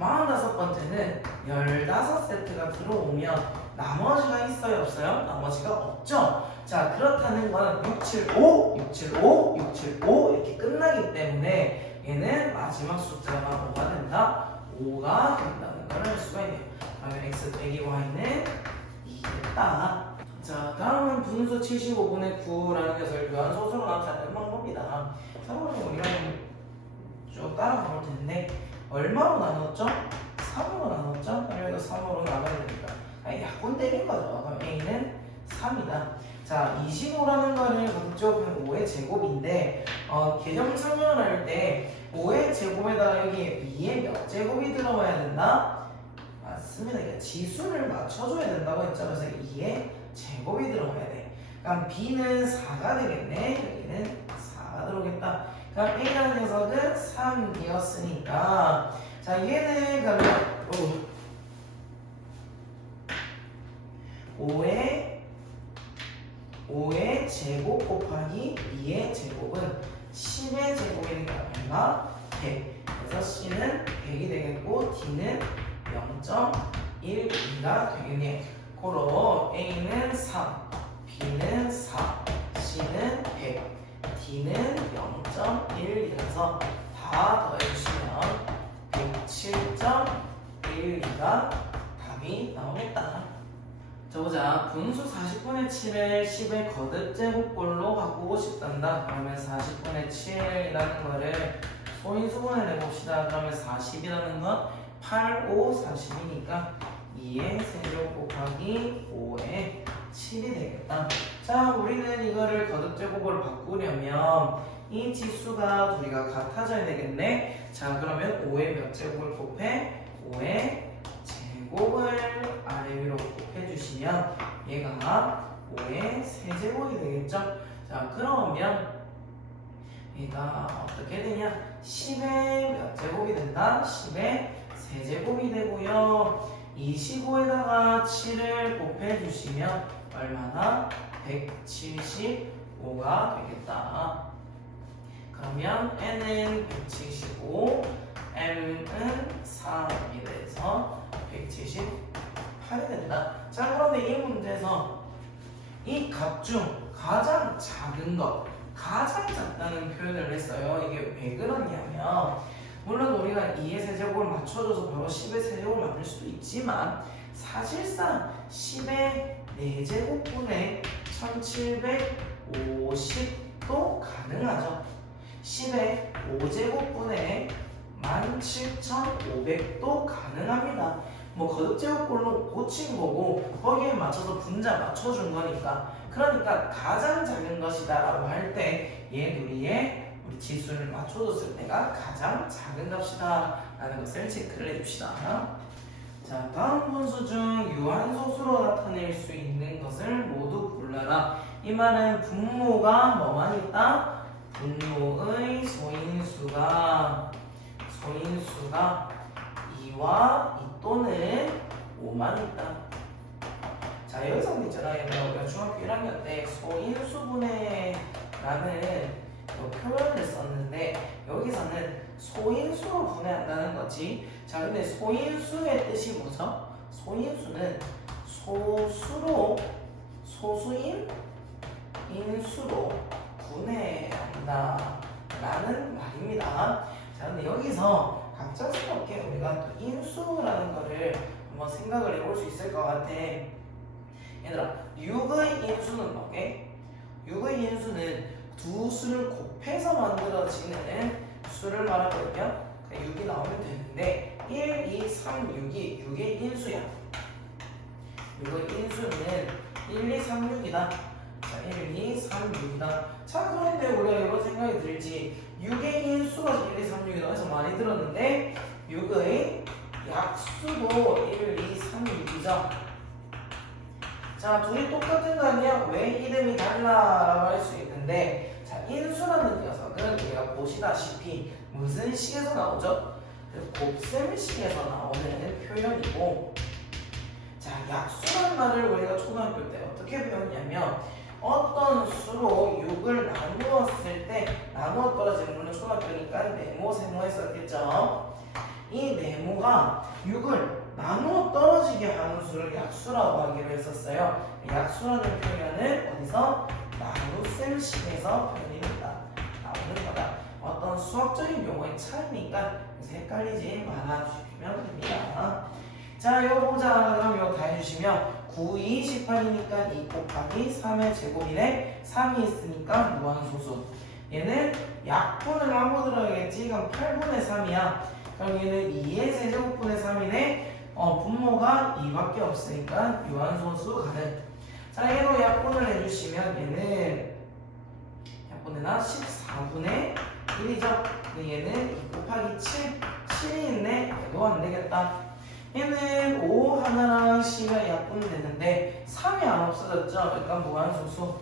45번째는 15세트가 들어오면 나머지가 있어요? 없어요? 나머지가 없죠? 자, 그렇다는 건 675, 675, 675 이렇게 끝나기 때문에 얘는 마지막 숫자가 뭐가 된다? 5가 된다는 걸 알 수가 있네요. 그러면 x 빼기 y는 2겠다. 자, 다음은 분수 75분의 9라는 것을 유한소수로 나타내는 방법이다. 자, 그러면 우리가 쭉 따라가 볼 텐데 얼마로 나눴죠? 3으로 나눴죠? 여기도 3으로 나눠야 되니까 약분 때린 거죠. 그럼 A는 3이다. 자, 25라는 거를 각적은 5의 제곱인데 개점 설명을 할 때 5의 제곱에다가 여기 B에 몇 제곱이 들어와야 된다? 맞습니다. 그러니까 지수를 맞춰줘야 된다고 했죠. 그래서 2의 제곱이 들어가야 돼. 그럼 B는 4가 되겠네. 여기는 4가 들어오겠다. 그럼 A라는 녀석은 3이었으니까 자, 얘는 그러면 5의 제곱 곱하기 2의 제곱은 10의 제곱이니까 얼마? 100. 그래서 C는 100이 되겠고 D는 0.12가 되겠네요. 고로 A는 3, B는 4, C는 100, D는 0.1이라서 다 더해주시면 107.12가 답이 나오겠다. 자, 보자. 분수 40분의 7을 10의 거듭제곱꼴로 바꾸고 싶단다. 그러면 40분의 7이라는 거를 소인수분해 내봅시다. 그러면 40이라는 건 8, 5, 40이니까 2의 세제곱 곱하기 5의 7이 되겠다. 자, 우리는 이거를 거듭제곱으로 바꾸려면 이 지수가 둘이가 같아져야 되겠네. 자, 그러면 5의 몇 제곱을 곱해? 5의 제곱을 아래 위로 곱해주시면 얘가 5의 세제곱이 되겠죠. 자, 그러면 얘가 어떻게 되냐? 10의 몇 제곱이 된다? 10의 세제곱이 되고요. 25에다가 7을 곱해주시면 얼마나? 175가 되겠다. 그러면 n은 175, m은 3이 돼서 178이 된다. 자, 그런데 이 문제에서 이 값 중 가장 작은 것, 가장 작다는 표현을 했어요. 이게 왜 그러냐면 물론 우리가 2의 세제곱을 맞춰줘서 바로 10의 세제곱을 만들 수도 있지만 사실상 10의 4제곱분의 1750도 가능하죠. 10의 5제곱분의 17500도 가능합니다. 뭐 거듭제곱꼴로 고친 거고 거기에 맞춰서 분자 맞춰준 거니까 그러니까 가장 작은 것이다 라고 할 때 얘 둘이의 우리 지수를 맞춰줬을 때가 가장 작은 값이다 라는 것을 체크를 해줍시다. 자, 다음 분수 중 유한소수로 나타낼 수 있는 것을 모두 골라라. 이 말은 분모가 뭐만 있다? 분모의 소인수가 2와 2 또는 5만 있다. 자, 여기서 있잖아요. 우리가 중학교 1학년 때 소인수분해라는 표현을 썼는데 여기서는 소인수로 분해한다는 거지. 자, 근데 소인수의 뜻이 뭐죠? 소인수는 소수인 인수로 분해한다 라는 말입니다. 자, 근데 여기서 갑작스럽게 우리가 또 인수라는 거를 한번 생각을 해볼 수 있을 것 같아. 얘들아, 6의 인수는 뭐게? 6의 인수는 두 수를 곱해서 만들어지는 수를 말하거든요. 6이 나오면 되는데 1, 2, 3, 6이 6의 인수야. 6의 인수는 1, 2, 3, 6이다. 자, 1, 2, 3, 6이다. 자, 그런데 우리가 이런 생각이 들지. 6의 인수가 1, 2, 3, 6이다. 해서 많이 들었는데 6의 약수도 1, 2, 3, 6이죠. 자, 둘이 똑같은 거 아니야? 왜 이름이 달라라고 할 수 있는데, 자, 인수라는 녀석은 우리가 보시다시피 무슨 식에서 나오죠? 곱셈식에서 나오는 표현이고, 자, 약수라는 말을 우리가 초등학교 때 어떻게 배웠냐면 어떤 수로 6을 나누었을 때 나누어 떨어지는, 물론 초등학교니까 네모, 세모 했었겠죠. 이 네모가 6을 나누어 떨어지게 하는 수를 약수라고 하기로 했었어요. 약수라는 표현은 어디서? 나눗셈식에서 나오는 거다. 어떤 수학적인 용어의 차이니까 헷갈리지 말아주시면 됩니다. 자, 이거 보자. 그럼 이거 다 해주시면 9, 2, 18이니까 2 곱하기 3의 제곱이네. 3이 있으니까 무한소수. 얘는 약분을 하고 들어야겠지. 그럼 8분의 3이야. 그럼 얘는 2의 세제곱분의 3이네. 분모가 2밖에 없으니까 유한소수 가능. 자, 얘로 약분을 해주시면 얘는 약분해나 14분의 1이죠. 얘는 2 곱하기 7, 7이 있네. 얘도 안 되겠다. 얘는 5 하나랑 C가 약분되는데 3이 안 없어졌죠. 그러니까 무한소수.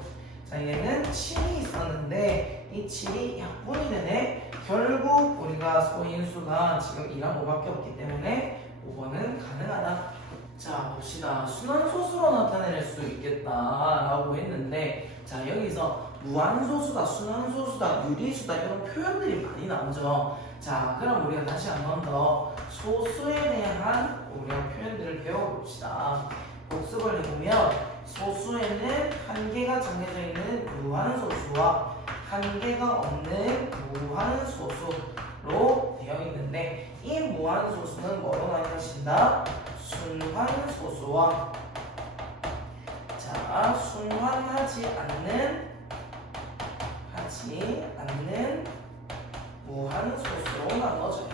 자, 얘는 7이 있었는데 이 7이 약분이 되네. 결국 우리가 소인수가 지금 2랑 5밖에 없기 때문에 5번은 가능하다. 자, 봅시다. 순환소수로 나타낼 수 있겠다라고 했는데, 자, 여기서 무한소수다, 순환소수다, 유리수다 이런 표현들이 많이 나오죠. 자, 그럼 우리가 다시 한 번 더 소수에 대한 우리가 표현들을 배워봅시다. 복습을 해보면 소수에는 한계가 정해져 있는 무한소수와 한계가 없는 무한소수로 되어 있는데, 이 무한소수는 뭐로 나뉘어진다? 순환소수와, 자, 순환하지 않는 무한소수로 나눠져요.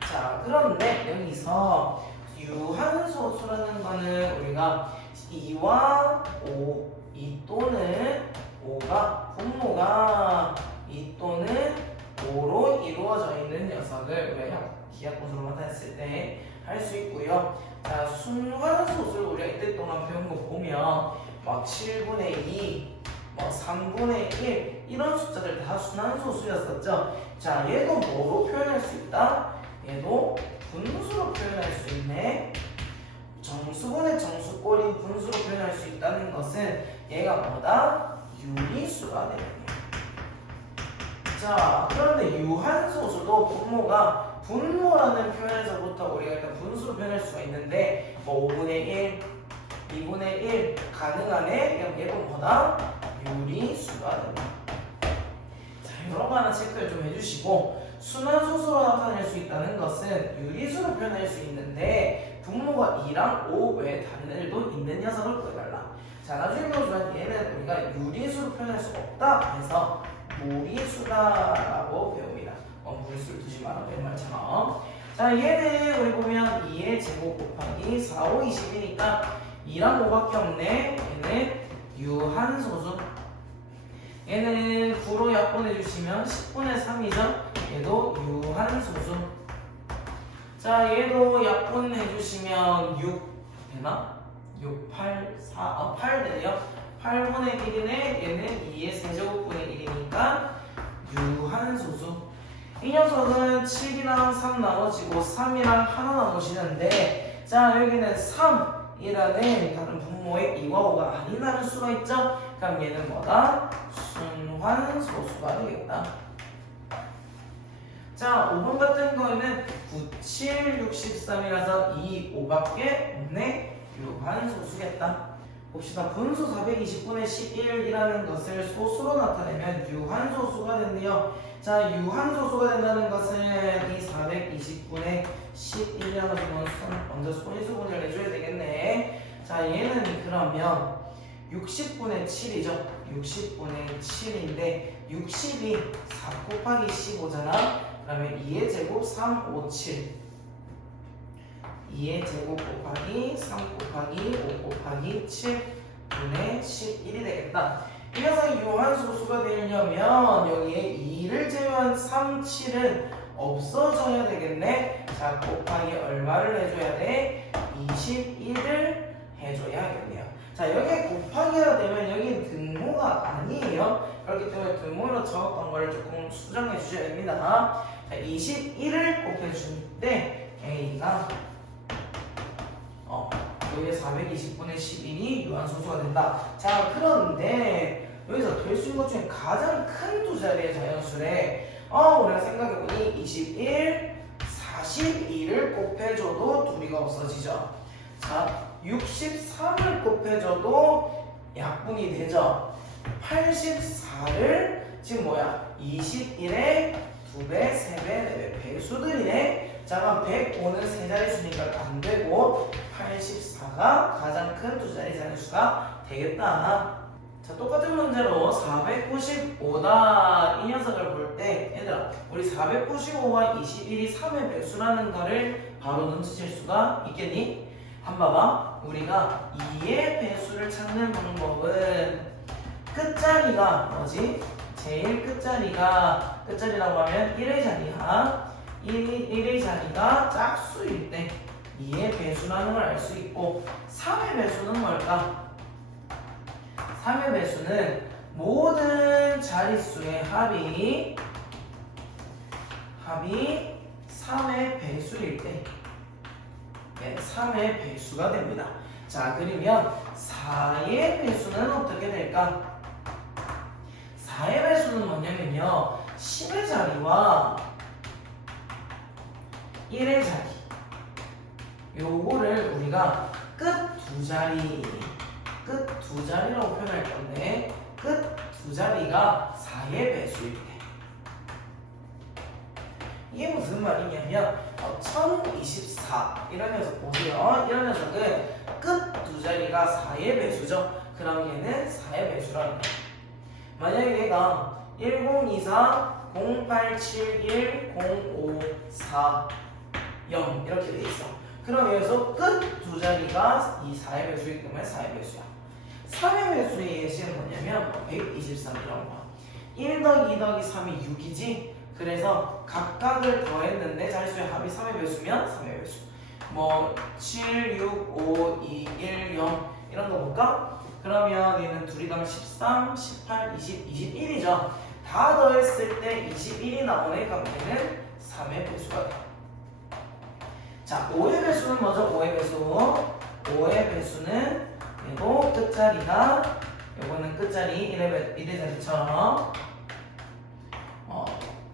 자, 그런데 여기서 유한소수라는 거는 우리가 2와 5, 2 또는 5가 분모가 2 또는 5로 이루어져 있는 녀석을 우리가 기하분수로 나타냈을 때 할 수 있고요. 자, 순환소수를 우리가 이때 동안 배운 거 보면 막 7분의 2, 뭐 3분의 1 이런 숫자들 다 순환소수였었죠. 자, 얘도 뭐로 표현할 수 있다? 얘도 분수로 표현할 수 있네. 정수분의 정수꼴인 분수로 표현할 수 있다는 것은 얘가 뭐다? 유리수가 되는 거예요. 자, 그런데 유한소수도 분모가 분모라는 표현에서부터 우리가 일단 분수로 표현할 수가 있는데 뭐 5분의 1, 2분의 1 가능하네? 그럼 얘도 뭐다? 유리수가 됩니다. 자, 이런 거 하나 체크를 좀 해주시고, 순환소수로 나타낼 수 있다는 것은 유리수로 표현할 수 있는데 분모가 2랑 5 외에 다른 애들도 있는 녀석을 구해달라. 자, 나중에 보여주면 얘는 우리가 유리수로 표현할 수 없다 해서 무리수다라고 배웁니다. 무리수를 두지 마라 맨말처럼. 자, 얘는 우리 보면 2의 제곱 곱하기 4, 5, 20이니까 2랑 5밖에 없네. 얘는 유한소수. 얘는 9로 약분해주시면 10분의 3이죠. 얘도 유한소수. 자, 얘도 약분해주시면 6 되나? 6, 8, 4, 8 되네요. 8분의 1이네. 얘는 2의 세제곱분의 1이니까 유한소수. 이 녀석은 7이랑 3 나눠지고 3이랑 하나 나눠지는데, 자, 여기는 3이라는 다른 분모의 2와 5가 아니라는 수가 있죠. 그럼 얘는 뭐다? 순환소수가 되겠다. 자, 5번 같은 거는 9, 7, 63이라서 2, 5밖에 없네. 유한소수겠다. 봅시다. 분수 429분의 11이라는 것을 소수로 나타내면 유한소수가 된대요. 자, 유한소수가 된다는 것은 이 429분의 11이라는 것은 먼저 소인수분을 내줘야 되겠네. 자, 얘는 그러면 60분의 7이죠. 60분의 7인데 60이 4 곱하기 15잖아. 그러면 2의 제곱 3, 5, 7. 2의 제곱 곱하기 3 곱하기 5 곱하기 7분의 11이 되겠다. 이 녀석이 요한소수가 되려면 여기에 2를 제외한 3, 7은 없어져야 되겠네. 자, 곱하기 얼마를 해줘야 돼? 21을 해줘야겠네요. 자, 여기에 곱하기가 되면 여기는 등호가 아니에요. 그렇기 때문에 등호로 적었던 걸 조금 수정해 주셔야 됩니다. 자, 21을 곱해줄 때 A가 여기에 420분의 11이 요한소수가 된다. 자, 그런데 여기서 될 수 있는 것 중에 가장 큰 두 자리의 자연수래 우리가 생각해보니 21, 42를 곱해줘도 둘이가 없어지죠. 자, 63을 곱해줘도 약분이 되죠. 84를 지금 뭐야? 21의 2배, 3배, 4배 배수들이네. 자, 그럼 105는 세 자리수니까 안 되고 84가 가장 큰 두 자리 자리수가 되겠다. 자, 똑같은 문제로 495다 이 녀석을 볼 때 얘들아, 우리 495와 21이 3의 배수라는 거를 바로 눈치챌 수가 있겠니? 한번 봐봐. 우리가 2의 배수를 찾는 방법은 끝자리가 뭐지? 제일 끝자리라고 하면 1의 자리야. 1의 자리가 짝수일 때 2의 배수라는 걸 알 수 있고, 3의 배수는 뭘까? 3의 배수는 모든 자릿수의 합이 3의 배수일 때 3의 배수가 됩니다. 자, 그러면 4의 배수는 어떻게 될까? 4의 배수는 뭐냐면요, 10의 자리와 1의 자리, 요거를 우리가 끝 두 자리라고 표현할 건데, 끝 두 자리가 4의 배수일 때, 이게 무슨 말이냐면 1024 이런 녀석 보세요. 이런 녀석은 끝 두 자리가 4의 배수죠. 그럼 얘는 4의 배수라는 거예요. 만약에 얘가 1024 0871 0540 이렇게 돼 있어. 그럼 여기서 끝 두 자리가 이 4의 배수이기 때문에 4의 배수야. 3의 배수의 예시는 뭐냐면 123이라고 봐. 1 더하기 2 더하기 3이 6이지. 그래서 각각을 더했는데 자릿수의 합이 3의 배수면 3의 배수. 뭐 7, 6, 5, 2, 1, 0 이런 거 볼까? 그러면 얘는 둘이 더하면 13, 18, 20, 21이죠. 다 더했을 때 21이 나오네. 그럼 얘는 3의 배수가 돼. 자, 5의 배수는 뭐죠? 5의 배수. 5의 배수는 얘도 끝자리가, 요거는 끝자리 1의 자리처럼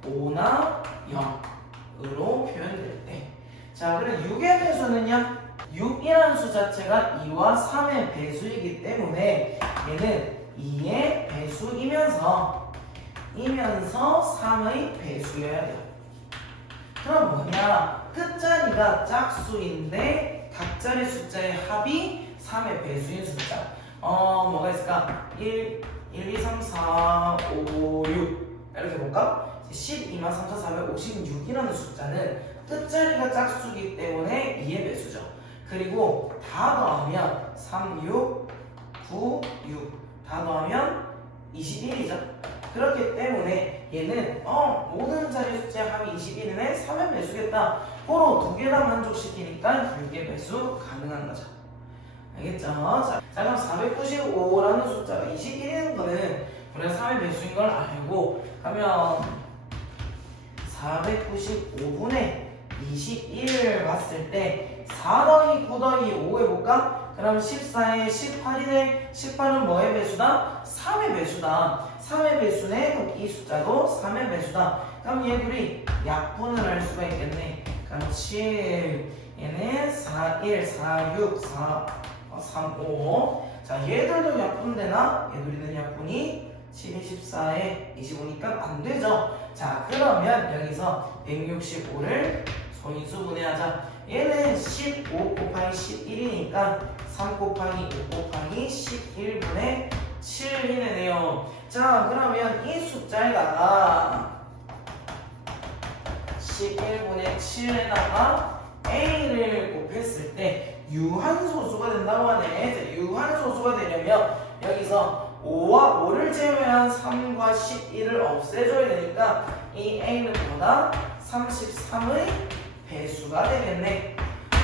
5나 0으로 표현될 때. 자, 그럼 6의 배수는요, 6이라는 수 자체가 2와 3의 배수이기 때문에 얘는 2의 배수이면서 3의 배수여야 돼요. 그럼 뭐냐, 끝자리가 짝수인데 각자리 숫자의 합이 3의 배수인 숫자. 뭐가 있을까? 1, 2, 3, 4, 5, 6 이렇게 볼까? 12만 3,456이라는 숫자는 끝자리가 짝수이기 때문에 2의 배수죠. 그리고 다 더하면 3, 6, 9, 6 다 더하면 21이죠. 그렇기 때문에 얘는 모든 자리 숫자의 합이 21인데 3의 배수겠다. 서로 두 개 다 만족시키니까 6의 배수 가능한 거죠. 알겠죠? 자, 그럼 495라는 숫자가 21이라는 거는 우리가 3의 배수인 걸 알고, 가면 495분의 21을 봤을 때 4 더하기 9 더하기 5 해볼까? 그럼 14에 18이네. 18은 뭐의 배수다? 3의 배수다. 3의 배수네. 이 숫자도 3의 배수다. 그럼 얘들이 약분을 할 수가 있겠네. 그럼 7, 얘는 4, 1, 4, 6, 4, 3, 5. 자, 얘들도 약분되나? 얘들이는 약분이 12, 14에 25니까 안 되죠. 자, 그러면 여기서 165를 소인수분해하자. 얘는 15 곱하기 11이니까 3 곱하기 5 곱하기 11분의 7이네요. 자, 그러면 이 숫자에다가 11분의 7에다가 a를 곱했을 때 유한소수가 된다고 하네. 유한소수가 되려면 여기서 5와 5를 제외한 3과 11을 없애줘야 되니까 이 a는 보다 33의 배수가 되겠네.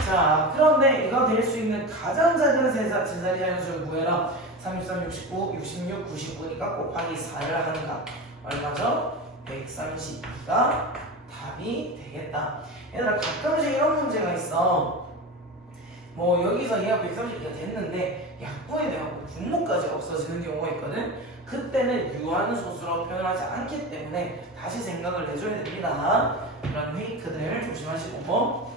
자, 그런데 이거 될 수 있는 가장 작은 제자리 자연수를 구해라. 33, 69, 66, 99니까 곱하기 4를 하니까 얼마죠? 132가 답이 되겠다. 얘들아, 가끔씩 이런 문제가 있어. 뭐 여기서 얘가 132가 됐는데 약분이 돼갖고 분모까지 없어지는 경우가 있거든. 그때는 유한소수라고 표현하지 않기 때문에 다시 생각을 해줘야 됩니다. 이런 페이크들 조심하시고.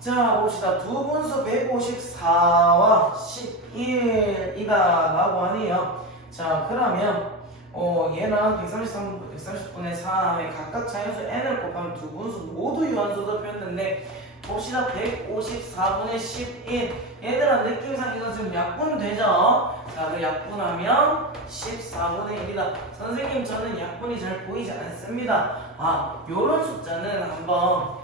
자, 봅시다. 두 분수 154와 11이다 라고 하네요. 자, 그러면 얘랑 130분의 3에 각각 자연수 n을 곱하면 두 분수 모두 유한소수 표현했는데 봅시다. 154분의 11. 얘들아, 느낌상 이거 지금 약분되죠? 자, 그 약분하면 14분의 1이다. 선생님, 저는 약분이 잘 보이지 않습니다. 요런 숫자는 한번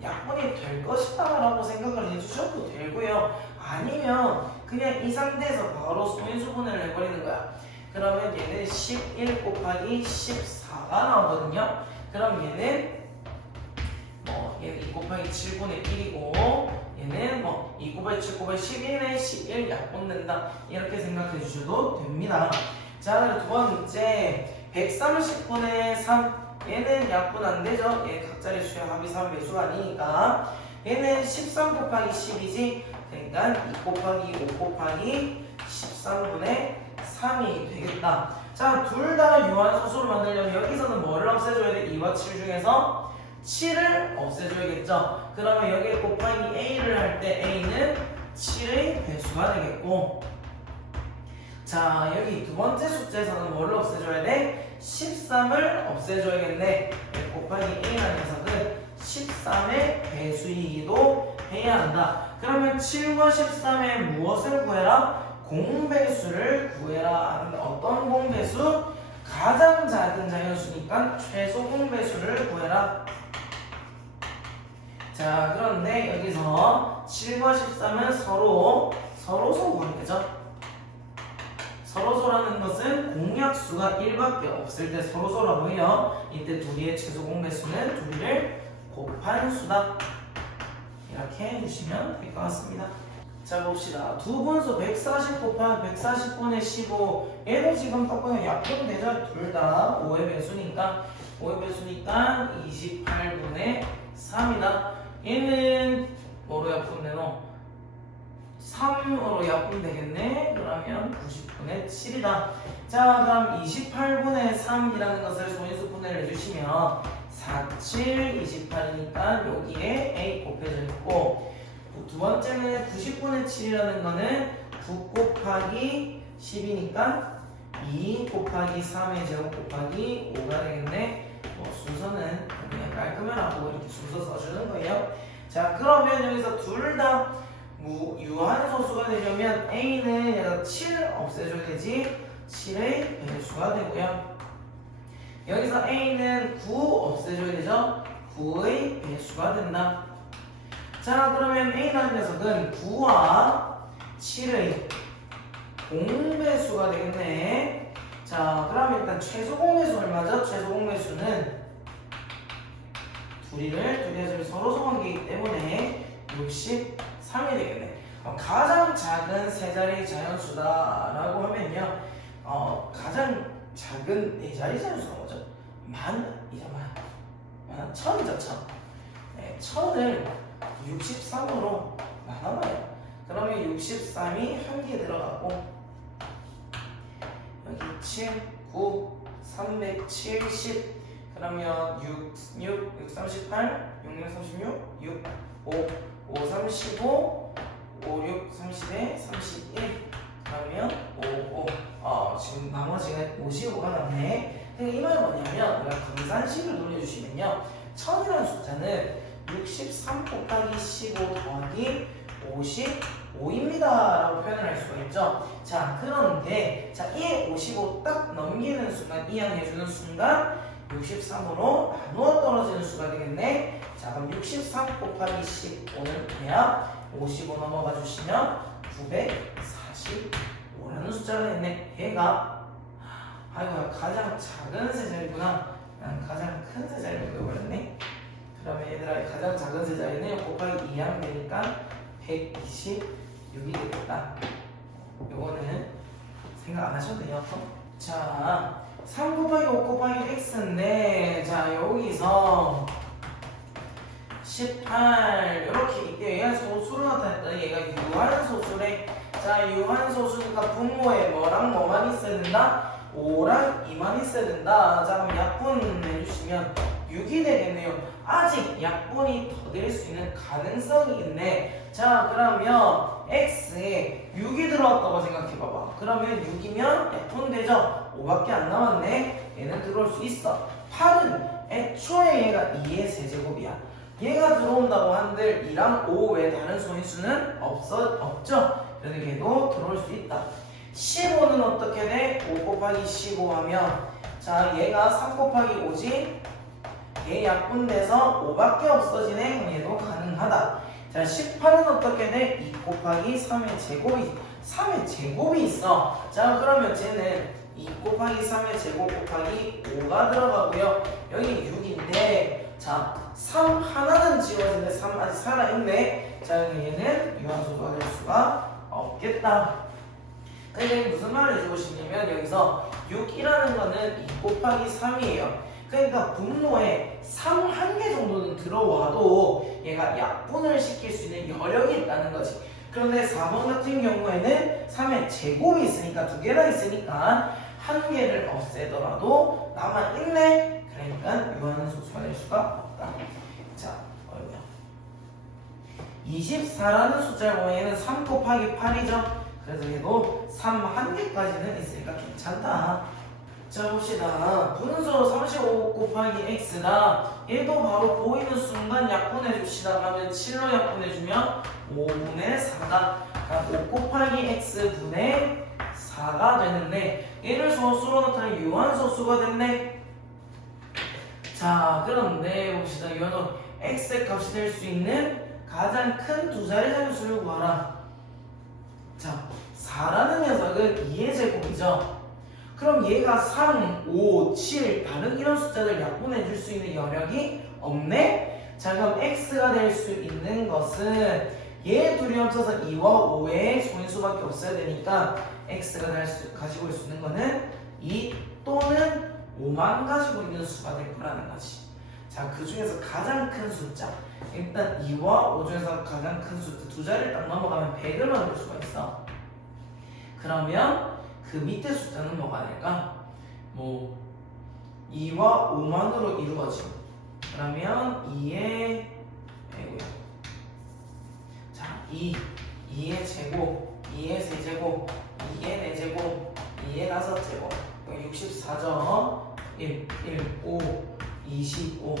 약분이 될 것이다 라고 생각을 해주셔도 되고요. 아니면 그냥 이 상태에서 바로 소인수분해를 해버리는 거야. 그러면 얘는 11 곱하기 14가 나오거든요. 그럼 얘는 얘는 2 곱하기 7분의 1이고 얘는 2 곱하기 7 곱하기 11에 11 약분된다. 이렇게 생각해 주셔도 됩니다. 자, 두 번째 130분의 3. 얘는 약분 안 되죠? 얘 각자리 수의 합이 3 배수가 아니니까 얘는 13 곱하기 10이지. 그러니까 2 곱하기 5 곱하기 13분의 3이 되겠다. 자, 둘 다 유한소수를 만들려면 여기서는 뭐를 없애줘야 돼? 2와 7 중에서 7을 없애줘야겠죠. 그러면 여기에 곱하기 a를 할 때 a는 7의 배수가 되겠고, 자, 여기 두 번째 숫자에서는 뭐를 없애줘야 돼? 13을 없애줘야겠네. 곱하기 a라는 녀석은 13의 배수이기도 해야 한다. 그러면 7과 13의 무엇을 구해라? 공배수를 구해라. 어떤 공배수? 가장 작은 자연수니까 최소 공배수를 구해라. 자, 그런데 여기서 7과 13은 서로 관계죠. 서로소라는 것은 공약수가 1밖에 없을 때 서로소라고 해요. 이때 둘이의 최소 공배수는 둘이를 곱한 수다. 이렇게 해주시면 될 것 같습니다. 자, 봅시다. 두 분수 140 곱하기 140분의 15. 얘도 지금 똑같이 약분되죠. 둘 다 5의 배수니까 28분의 3이다. 얘는 뭐로 약분되노? 3으로 약분되겠네. 그러면 90분의 7이다. 자, 그럼 28분의 3이라는 것을 소인수분해를 해주시면 47, 28이니까 여기에 a 곱해져 있고, 두 번째는 90분의 7이라는 거는 9 곱하기 10이니까 2 곱하기 3의 제곱 곱하기 5가 되겠네. 순서는 그냥 깔끔하고 이렇게 순서 써주는 거예요. 자, 그러면 여기서 둘 다 유한소수가 되려면 a는 얘가 7을 없애줘야 되지. 7의 배수가 되고요. 여기서 a는 9 없애줘야 되죠. 9의 배수가 된다. 자, 그러면 a라는 녀석은 9와 7의 공배수가 되겠네. 자, 그럼 일단 최소 공배수 얼마죠? 최소 공배수는 둘이가 지금 서로 소관계이기 때문에 63이 되겠네. 가장 작은 세 자리 자연수다라고 하면요, 가장 작은 네 자리 자연수가 뭐죠? 만이죠. 만. 천이죠, 천. 네, 천을 63으로 나눠봐요. 그러면 63이 한 개 들어가고, 여기 7, 9, 370. 그러면 638, 6636, 6, 5, 35, 5, 6, 30에 31. 그러면 5, 지금 나머지가 55가 남네. 이 말은 뭐냐면, 우리가 분산식을 돌려주시면요, 1000이라는 숫자는 63 곱하기 15 더하기 55입니다 라고 표현을 할 수가 있죠. 자, 그런데 자, 이 55 딱 넘기는 순간, 이항해주는 순간 63으로 나누어 떨어지는 수가 되겠네. 자, 그럼 63 곱하기 15는 그냥 55 넘어가 주시면 945라는 숫자가 됐네. 얘가 아이고야, 가장 작은 세자리구나. 난 가장 큰 세자리를 외워버렸네. 그러면 얘들아, 가장 작은 세자리는 곱하기 2하면 되니까 126이 되겠다. 요거는 생각 안 하셔도 돼요. 자, 3 곱하기 5 곱하기 x인데, 자, 여기서 18 이렇게 있게 얘가 소수로 나타냈더니 얘가 유한소수래. 자, 유한소수니까 분모에 뭐랑 뭐만 있어야 된다? 5랑 2만 있어야 된다. 자, 그럼 약분 내주시면 6이 되겠네요. 아직 약분이 더 될 수 있는 가능성이 있네. 자, 그러면 x에 6이 들어왔다고 생각해봐봐. 그러면 6이면 약분되죠? 5밖에 안 남았네. 얘는 들어올 수 있어. 8은 애초에 얘가 2의 세제곱이야. 얘가 들어온다고 한들 2랑 5 외에 다른 소인수는 없죠? 그래서 얘도 들어올 수 있다. 15는 어떻게 돼? 5 곱하기 15 하면, 자, 얘가 3 곱하기 5지? 얘 약분돼서 5밖에 없어지네. 그럼 얘도 가능하다. 자, 18은 어떻게 돼? 2 곱하기 3의 제곱이 3의 제곱이 있어. 자, 그러면 쟤는 2 곱하기 3의 제곱 곱하기 5가 들어가고요. 여기 6인데, 자, 3 하나는 지워지는데 3 아직 살아있네. 자, 얘는 유한소수가 될 수가 없겠다. 근데 무슨 말을 해주고 싶냐면, 여기서 6이라는 거는 2 곱하기 3이에요. 그러니까 분모에 3 한 개 정도는 들어와도 얘가 약분을 시킬 수 있는 여력이 있다는 거지. 그런데 4번 같은 경우에는 3의 제곱이 있으니까, 2개나 있으니까 한 개를 없애더라도 남아있네. 그러니까 유한소수가 될 수가 없다. 자, 어려워요. 24라는 숫자를 보면 얘는 3 곱하기 8이죠. 그래서 얘도 3 한 개까지는 있으니까 괜찮다. 자, 봅시다. 분수 35 곱하기 x라 얘도 바로 보이는 순간 약분해 줍시다. 하면 7로 약분해 주면 5분의 4가 5 곱하기 x분의 4가 되는데, 얘를 소수로 나타낸 유한소수가 됐네. 자, 그런데 봅시다. 유한소수 x의 값이 될 수 있는 가장 큰 두 자리 상수를 구하라. 자, 4라는 녀석은 2의 제곱이죠. 그럼 얘가 3, 5, 7 다른 이런 숫자들 약분해 줄 수 있는 여력이 없네? 자, 그럼 x가 될 수 있는 것은 얘 둘이 합쳐서 2와 5의 소인수밖에 없어야 되니까 x가 가지고 있을 수 있는 거는 2 또는 5만 가지고 있는 수가 될 거라는 거지. 자, 그 중에서 가장 큰 숫자, 일단 2와 5 중에서 가장 큰 숫자 두 자리를 딱 넘어가면 100을 만들 수가 있어. 그러면 그 밑에 숫자는 뭐가 될까? 뭐 2와 5만으로 이루어짐. 그러면 2의 자, 2의 제곱, 2의 세제곱, 2의 4제곱, 2의 5제곱, 64점, 1, 5, 25.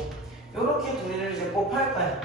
요렇게 둘이를 이제 곱할 거야.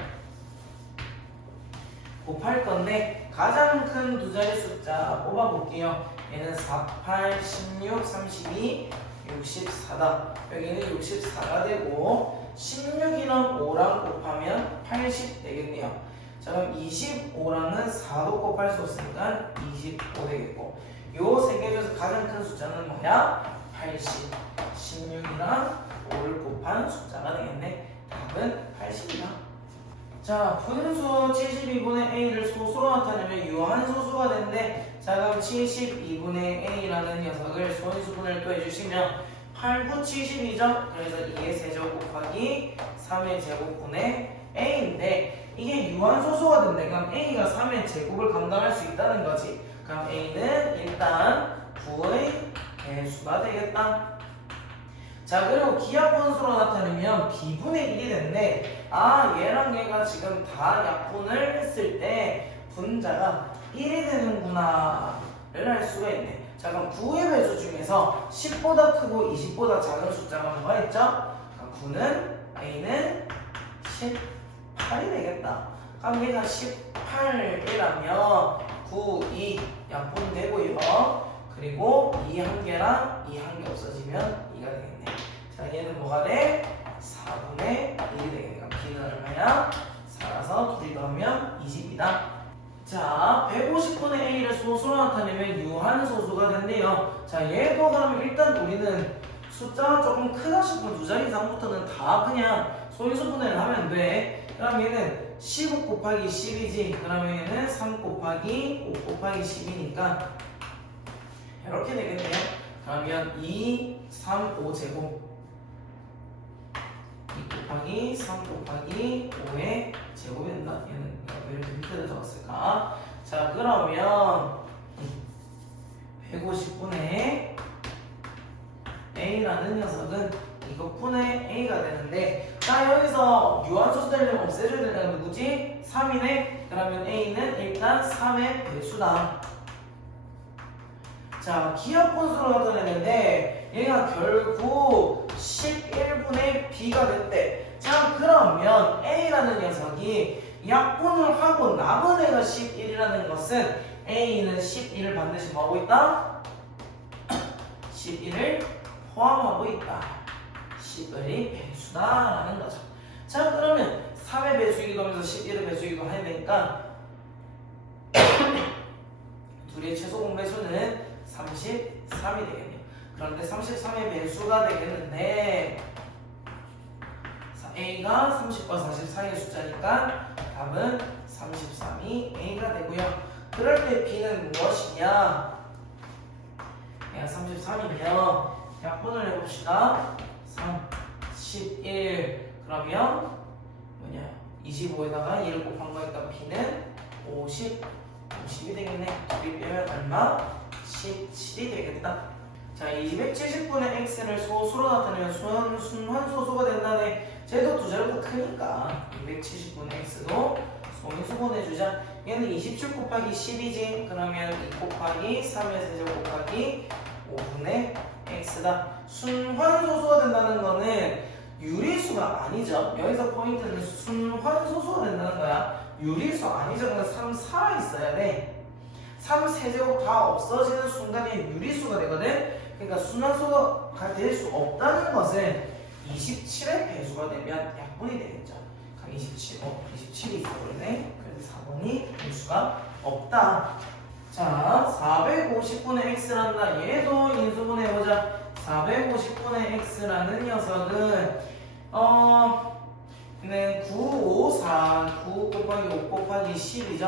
곱할 건데 가장 큰 두 자리 숫자 뽑아볼게요. 얘는 4, 8, 16, 32, 64다. 여기는 64가 되고 16이랑 5랑 곱하면 80 되겠네요. 자, 그럼 25랑은 4도 곱할 수 없으니까 25 되겠고, 요 세 개 중에서 가장 큰 숫자는 뭐야? 80. 16이랑 5를 곱한 숫자가 되겠네. 답은 80이다. 자, 분수 72분의 a를 소수로 나타내면 유한소수가 되는데, 자, 그럼 72분의 a라는 녀석을 소인수분을 또 해주시면 8, 9, 70이죠? 그래서 2의 세제곱 곱하기 3의 제곱분의 a인데, 이게 유한소수가 된대. 그럼 a가 3의 제곱을 감당할 수 있다는 거지. 그럼 a는 일단 9의 배수가 되겠다. 자, 그리고 기하분수로 나타내면 b분의 1이 됐네. 아, 얘랑 얘가 지금 다 약분을 했을 때 분자가 1이 되는구나 를 알 수가 있네. 자, 그럼 9의 배수 중에서 10보다 크고 20보다 작은 숫자가 뭐가 있죠? 9는 a는 18 18이 되겠다. 그럼 얘가 18이라면 9, 2 약분되고요. 그리고 2 한 개랑 2 한 개 없어지면 2가 되겠네. 자, 얘는 뭐가 돼? 4분의 1이 되겠네. 그럼 B는 얼마야? 4라서 둘이 더하면 20이다. 자, 150분의 A를 소수로 나타내면 유한소수가 된대요. 자, 얘도 그러면 일단 우리는 숫자가 조금 크다 싶으면 두 자리 이상부터는 다 그냥 소인수분해를 하면 돼. 그럼 얘는 15 곱하기 10이지. 그러면 얘는 3 곱하기 5 곱하기 10이니까 이렇게 되겠네요. 그러면 2, 3, 5 제곱 2 곱하기 3 곱하기 5의 제곱이 된다. 얘는 왜 이렇게 밑에다 적었을까? 자, 그러면 150분의 A라는 녀석은 이것분의 A가 되는데, 자, 여기서 유한소수 되려면 없애줘야 되는 건 누구지? 3이네? 그러면 A는 일단 3의 배수다. 자, 기하분수로 나타내는데 얘가 결국 11분의 B가 됐대. 자, 그러면 A라는 녀석이 약분을 하고 남은 애가 11이라는 것은 A는 11을 반드시 뭐하고 있다? 11을 포함하고 있다. 11이 배수다라는 거죠. 자, 그러면 3의 배수이기도 하면서 11의 배수이기도 해야 되니까 둘의 최소 공배수는 33이 되겠네요. 그런데 33의 배수가 되겠는데 A가 30과 40 사이의 숫자니까 답은 33이 A가 되고요. 그럴 때 B는 무엇이냐? 얘가 33이면 약분을 해봅시다. 3, 11 그러면 뭐냐? 25에다가 2를 곱한 거니까 B는 50이 되겠네. 둘이 빼면 얼마? 17이 되겠다. 자, 270분의 x를 소수로 나타내면 순환소수가 된다네. 쟤도 두 자리보다 크니까 270분의 x도 소인수분해주자. 얘는 27 곱하기 10이지. 그러면 2 곱하기 3의 세제곱 곱하기 5분의 x다. 순환소수가 된다는 거는 유리수가 아니죠. 여기서 포인트는 순환소수가 된다는 거야. 유리수 아니죠. 그러니까 3 살아있어야 돼. 3 세제곱 다 없어지는 순간에 유리수가 되거든. 그러니까 순환수가 될 수 없다는 것은 27의 배수가 되면 약분이 되겠죠. 그럼 27이 있어버리네. 그래서 4번이 배수가 없다. 자, 450분의 x란다. 얘도 인수분해해보자. 450분의 x라는 녀석은 9, 5, 4, 9 곱하기 5 곱하기 10이죠.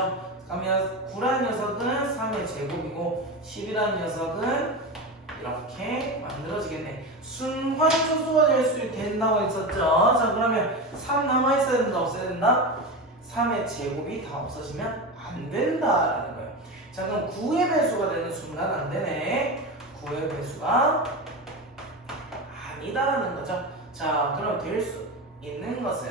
그러면 9라는 녀석은 3의 제곱이고 10이라는 녀석은 이렇게 만들어지겠네. 순환소수가 될 수 된다고 했었죠. 자, 그러면 3 남아있어야 된다, 없어야 된다? 3의 제곱이 다 없어지면 안 된다라는 거예요. 자, 그럼 9의 배수가 되는 순간 안 되네. 9의 배수가 아니다라는 거죠. 자, 그럼 될 수 있는 것은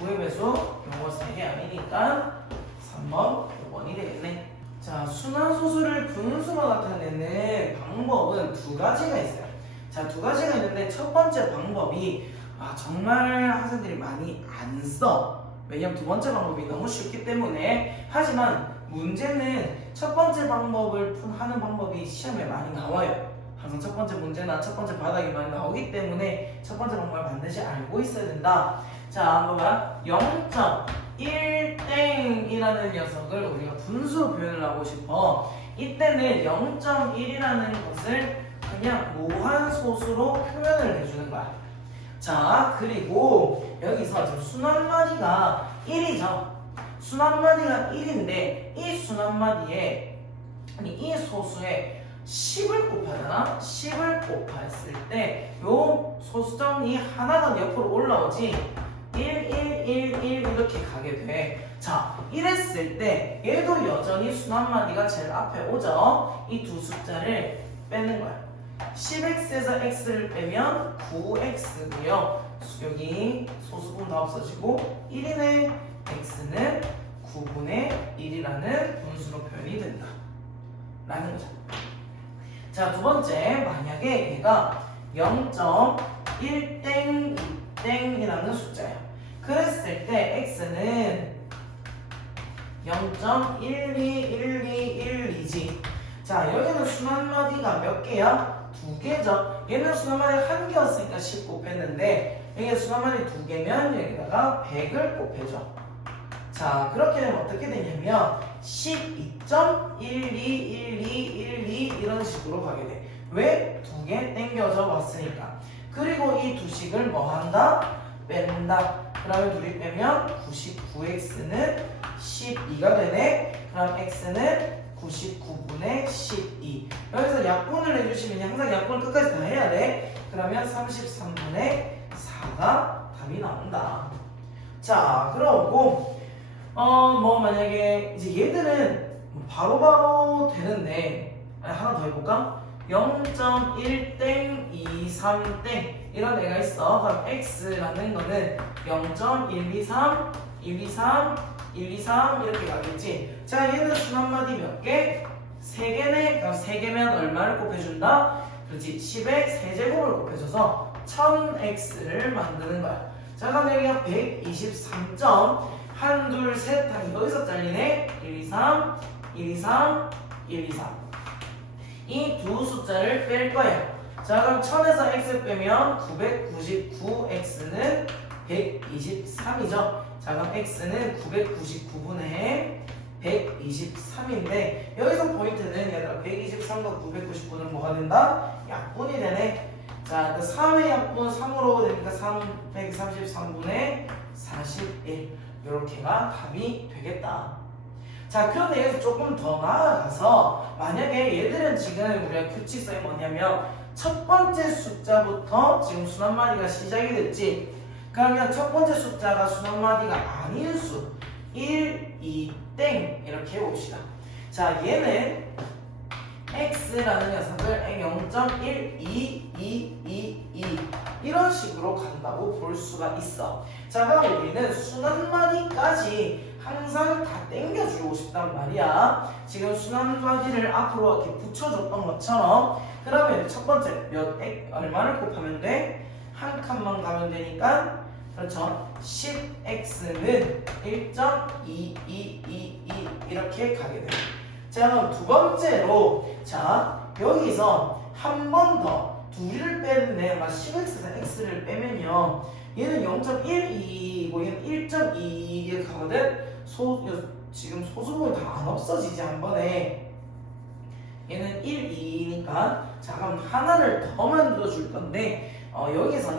9의 배수, 요거 3개 아니니까 3번, 5번이 되겠네. 자, 순환소수를 분수로 나타내는 방법은 두 가지가 있어요. 자, 두 가지가 있는데 첫 번째 방법이 정말 학생들이 많이 안 써. 왜냐면 두 번째 방법이 너무 쉽기 때문에. 하지만 문제는 첫 번째 방법을 하는 방법이 시험에 많이 나와요. 항상 첫 번째 문제나 첫 번째 바닥이 많이 나오기 때문에 첫 번째 방법을 반드시 알고 있어야 된다. 자, 한번 봐. 0.1땡이라는 녀석을 우리가 분수로 표현을 하고 싶어. 이때는 0.1이라는 것을 그냥 무한소수로 표현을 해주는 거야. 자, 그리고 여기서 지금 순환마디가 1이죠. 순환마디가 1인데 이 순환마디에 이 소수에 10을 곱하잖아. 10을 곱했을 때 요 소수점이 하나가 옆으로 올라오지. 1, 1, 1, 1 이렇게 가게 돼. 자, 이랬을 때 얘도 여전히 순환마디가 제일 앞에 오죠. 이 두 숫자를 빼는 거야. 10x에서 x를 빼면 9x고요. 여기 소수분 다 없어지고 1인의 x는 9분의 1이라는 분수로 표현이 된다 라는 거죠. 자, 두 번째, 만약에 얘가 0.1땡, 2땡이라는 숫자예요. 그랬을 때 x는 0.121212지. 자, 여기는 순환마디가 몇 개야? 2개죠. 얘는 순환마디 1개였으니까 10 곱했는데 여기 순환마디 2개면 여기다가 100을 곱해줘. 자, 그렇게 되면 어떻게 되냐면 12.121212 이런 식으로 가게 돼. 왜? 2개 땡겨져 왔으니까. 그리고 이 두 식을 뭐 한다? 뺀다. 그러면 둘이 빼면 99x는 12가 되네. 그럼 x는 99분의 12. 여기서 약분을 해주시면 항상 약분을 끝까지 다 해야 돼. 그러면 33분의 4가 답이 나온다. 자, 그러고 뭐 만약에 이제 얘들은 바로바로 되는데 하나 더 해볼까? 0.1땡 23땡 이런 애가 있어. 그럼 x라는 거는 0.123 123 123 이렇게 가겠지. 자, 얘는 순환마디 몇 개? 3개네. 그럼 3개면 얼마를 곱해준다? 그렇지. 10의 세제곱을 곱해줘서 1000x를 만드는 거야. 자, 그럼 여기가 123점 1, 2, 3 하면 여기서 잘리네. 123 123 123 이 두 숫자를 뺄 거야. 자, 그럼 1000에서 x 빼면 999x는 123이죠. 자, 그럼 x는 999분의 123인데 여기서 포인트는 얘들아 123과 999는 뭐가 된다? 약분이 되네. 자, 그 3의 약분 3으로 되니까 133분의 41 이렇게가 답이 되겠다. 자, 그런데 여기서 조금 더 나아가서 만약에 얘들은 지금 우리가 규칙성이 뭐냐면 첫 번째 숫자부터 지금 순환마디가 시작이 됐지. 그러면 첫 번째 숫자가 순환마디가 아닌 수 1, 2, 땡 이렇게 해봅시다. 자, 얘는 x라는 녀석을 0.12222 이런 식으로 간다고 볼 수가 있어. 자, 그럼 우리는 순환마디까지 항상 다 땡겨주고 싶단 말이야. 지금 순환마디를 앞으로 이렇게 붙여줬던 것처럼. 그러면 첫 번째 얼마를 곱하면 돼? 한 칸만 가면 되니까 그렇죠. 10x는 1.2222 이렇게 가게 돼. 자, 그럼 두 번째로 자 여기서 한 번 더 둘을 빼는데 10x에서 x를 빼면요 얘는 0.12이고 얘는 1.2 이렇게 가거든. 지금 소수분이 다 안 없어지지 한 번에. 얘는 1, 2니까 자 그럼 하나를 더 만들어줄 건데 여기서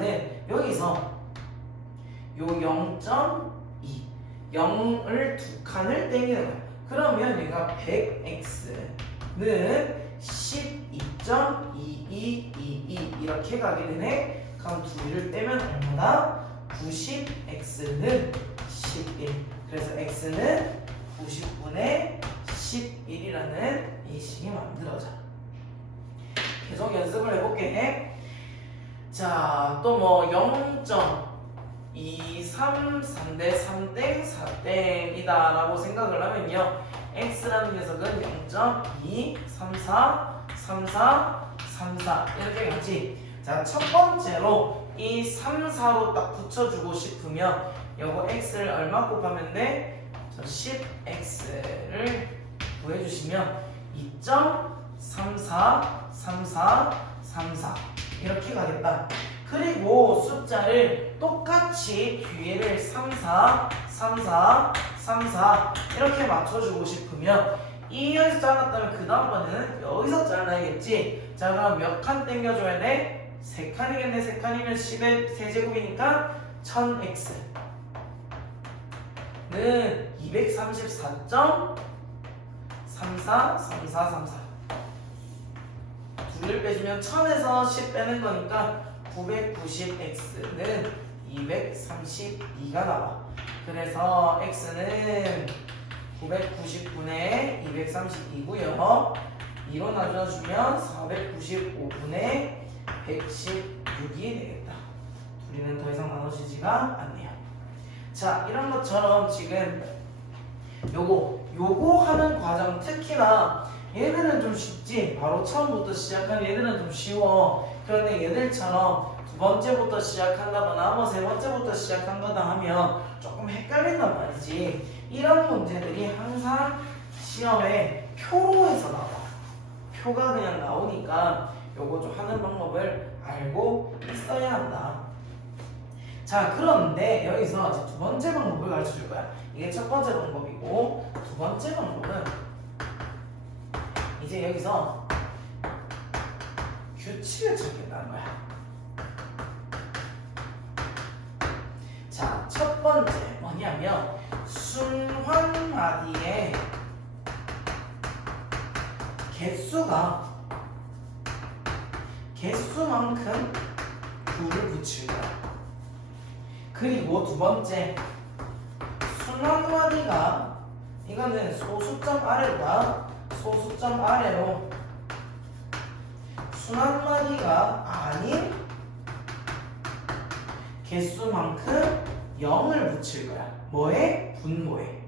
요 0.2 0을 두 칸을 땡기는 거야. 그러면 얘가 100x는 12.2222 이렇게 가게 되네. 그럼 두 개를 빼면 얼마나? 90x는 11. 그래서 x는 90분의 11이라는 이 식이 만들어져. 계속 연습을 해볼게. 자, 또 뭐 0.233대 3땡 4땡이다 라고 생각을 하면요 x라는 녀석은 0.234 34 34 이렇게 가지. 자, 첫 번째로 이 3, 4로 딱 붙여주고 싶으면 요거 x를 얼마 곱하면 돼? 10x를 구해주시면 2.34 34 34 이렇게 가겠다. 그리고 숫자를 똑같이 뒤에를 34 34 34 이렇게 맞춰주고 싶으면 여기서 잘랐다면 그 다음번에는 여기서 잘라야겠지. 자, 그럼 몇 칸 땡겨줘야 돼? 3칸이겠네. 3칸이면 10의 세제곱이니까 1000x 는 234.343434 둘을 빼주면 1000에서 10 빼는 거니까 990x는 232가 나와. 그래서 x는 990분의 232고요 2로 나눠주면 495분의 116이 되겠다. 둘이는 더 이상 나눠지지가 않네요. 자, 이런 것처럼 지금 요거 하는 과정 특히나 얘들은 좀 쉽지. 바로 처음부터 시작한 얘들은 좀 쉬워. 그런데 얘들처럼 두 번째부터 시작한다거나 뭐 세 번째부터 시작한 거다 하면 조금 헷갈린단 말이지. 이런 문제들이 항상 시험에 표로 해서 나와. 표가 그냥 나오니까 요거 좀 하는 방법을 알고 있어야 한다. 자, 그런데 여기서 이제 두 번째 방법을 가르쳐 줄 거야. 이게 첫 번째 방법이고, 두 번째 방법은 이제 여기서 규칙을 찾겠다는 거야. 자, 첫 번째 뭐냐면 순환마디에 개수만큼 구를 붙일 거야. 그리고 두 번째 순환마디가 이거는 소수점 아래다. 소수점 아래로 순환마디가 아닌 개수만큼 0을 붙일 거야. 뭐에? 분모에.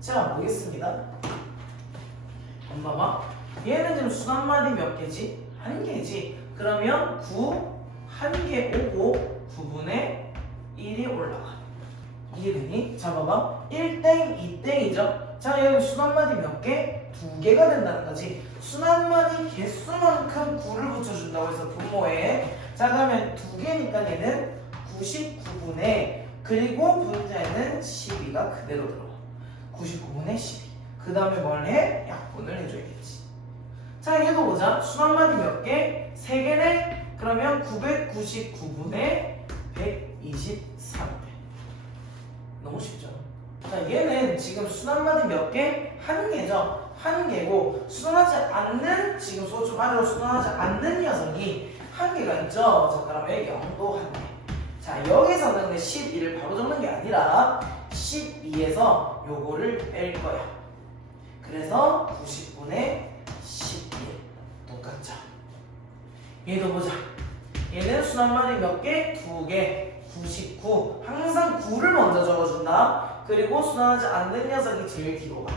자, 보겠습니다. 한번 봐봐. 얘는 지금 순환마디 몇 개지? 한 개지. 그러면 9, 한 개 오고 9분의 1이 올라가. 이해되니? 자, 봐봐. 1땡, 2땡이죠? 자, 여기 순환마디 몇 개? 2개가 된다는 거지. 순환마디 개수만큼 9를 붙여준다고 해서 분모에. 자, 그러면 2개니까 얘는 99분의, 그리고 분자에는 12가 그대로 들어가. 99분의 12. 그 다음에 뭘 해? 약분을 해줘야겠지. 자, 얘도 보자. 순환마디 몇 개? 3개네? 그러면 999분의 123배. 너무 쉽죠? 자, 얘는 지금 순환마디 몇 개? 한 개죠? 한 개고, 순환하지 않는, 지금 소수 아래로 순환하지 않는 녀석이 한 개가 있죠? 자, 그러면 0도 한 개. 자, 여기서는 근데 12를 바로 적는 게 아니라 12에서 요거를 뺄 거야. 그래서 90분의 11. 똑같죠? 얘도 보자. 얘는 순환마디 몇 개? 2개. 99. 항상 9를 먼저 적어준다. 그리고 순환하지 않는 녀석이 제일 뒤로 가.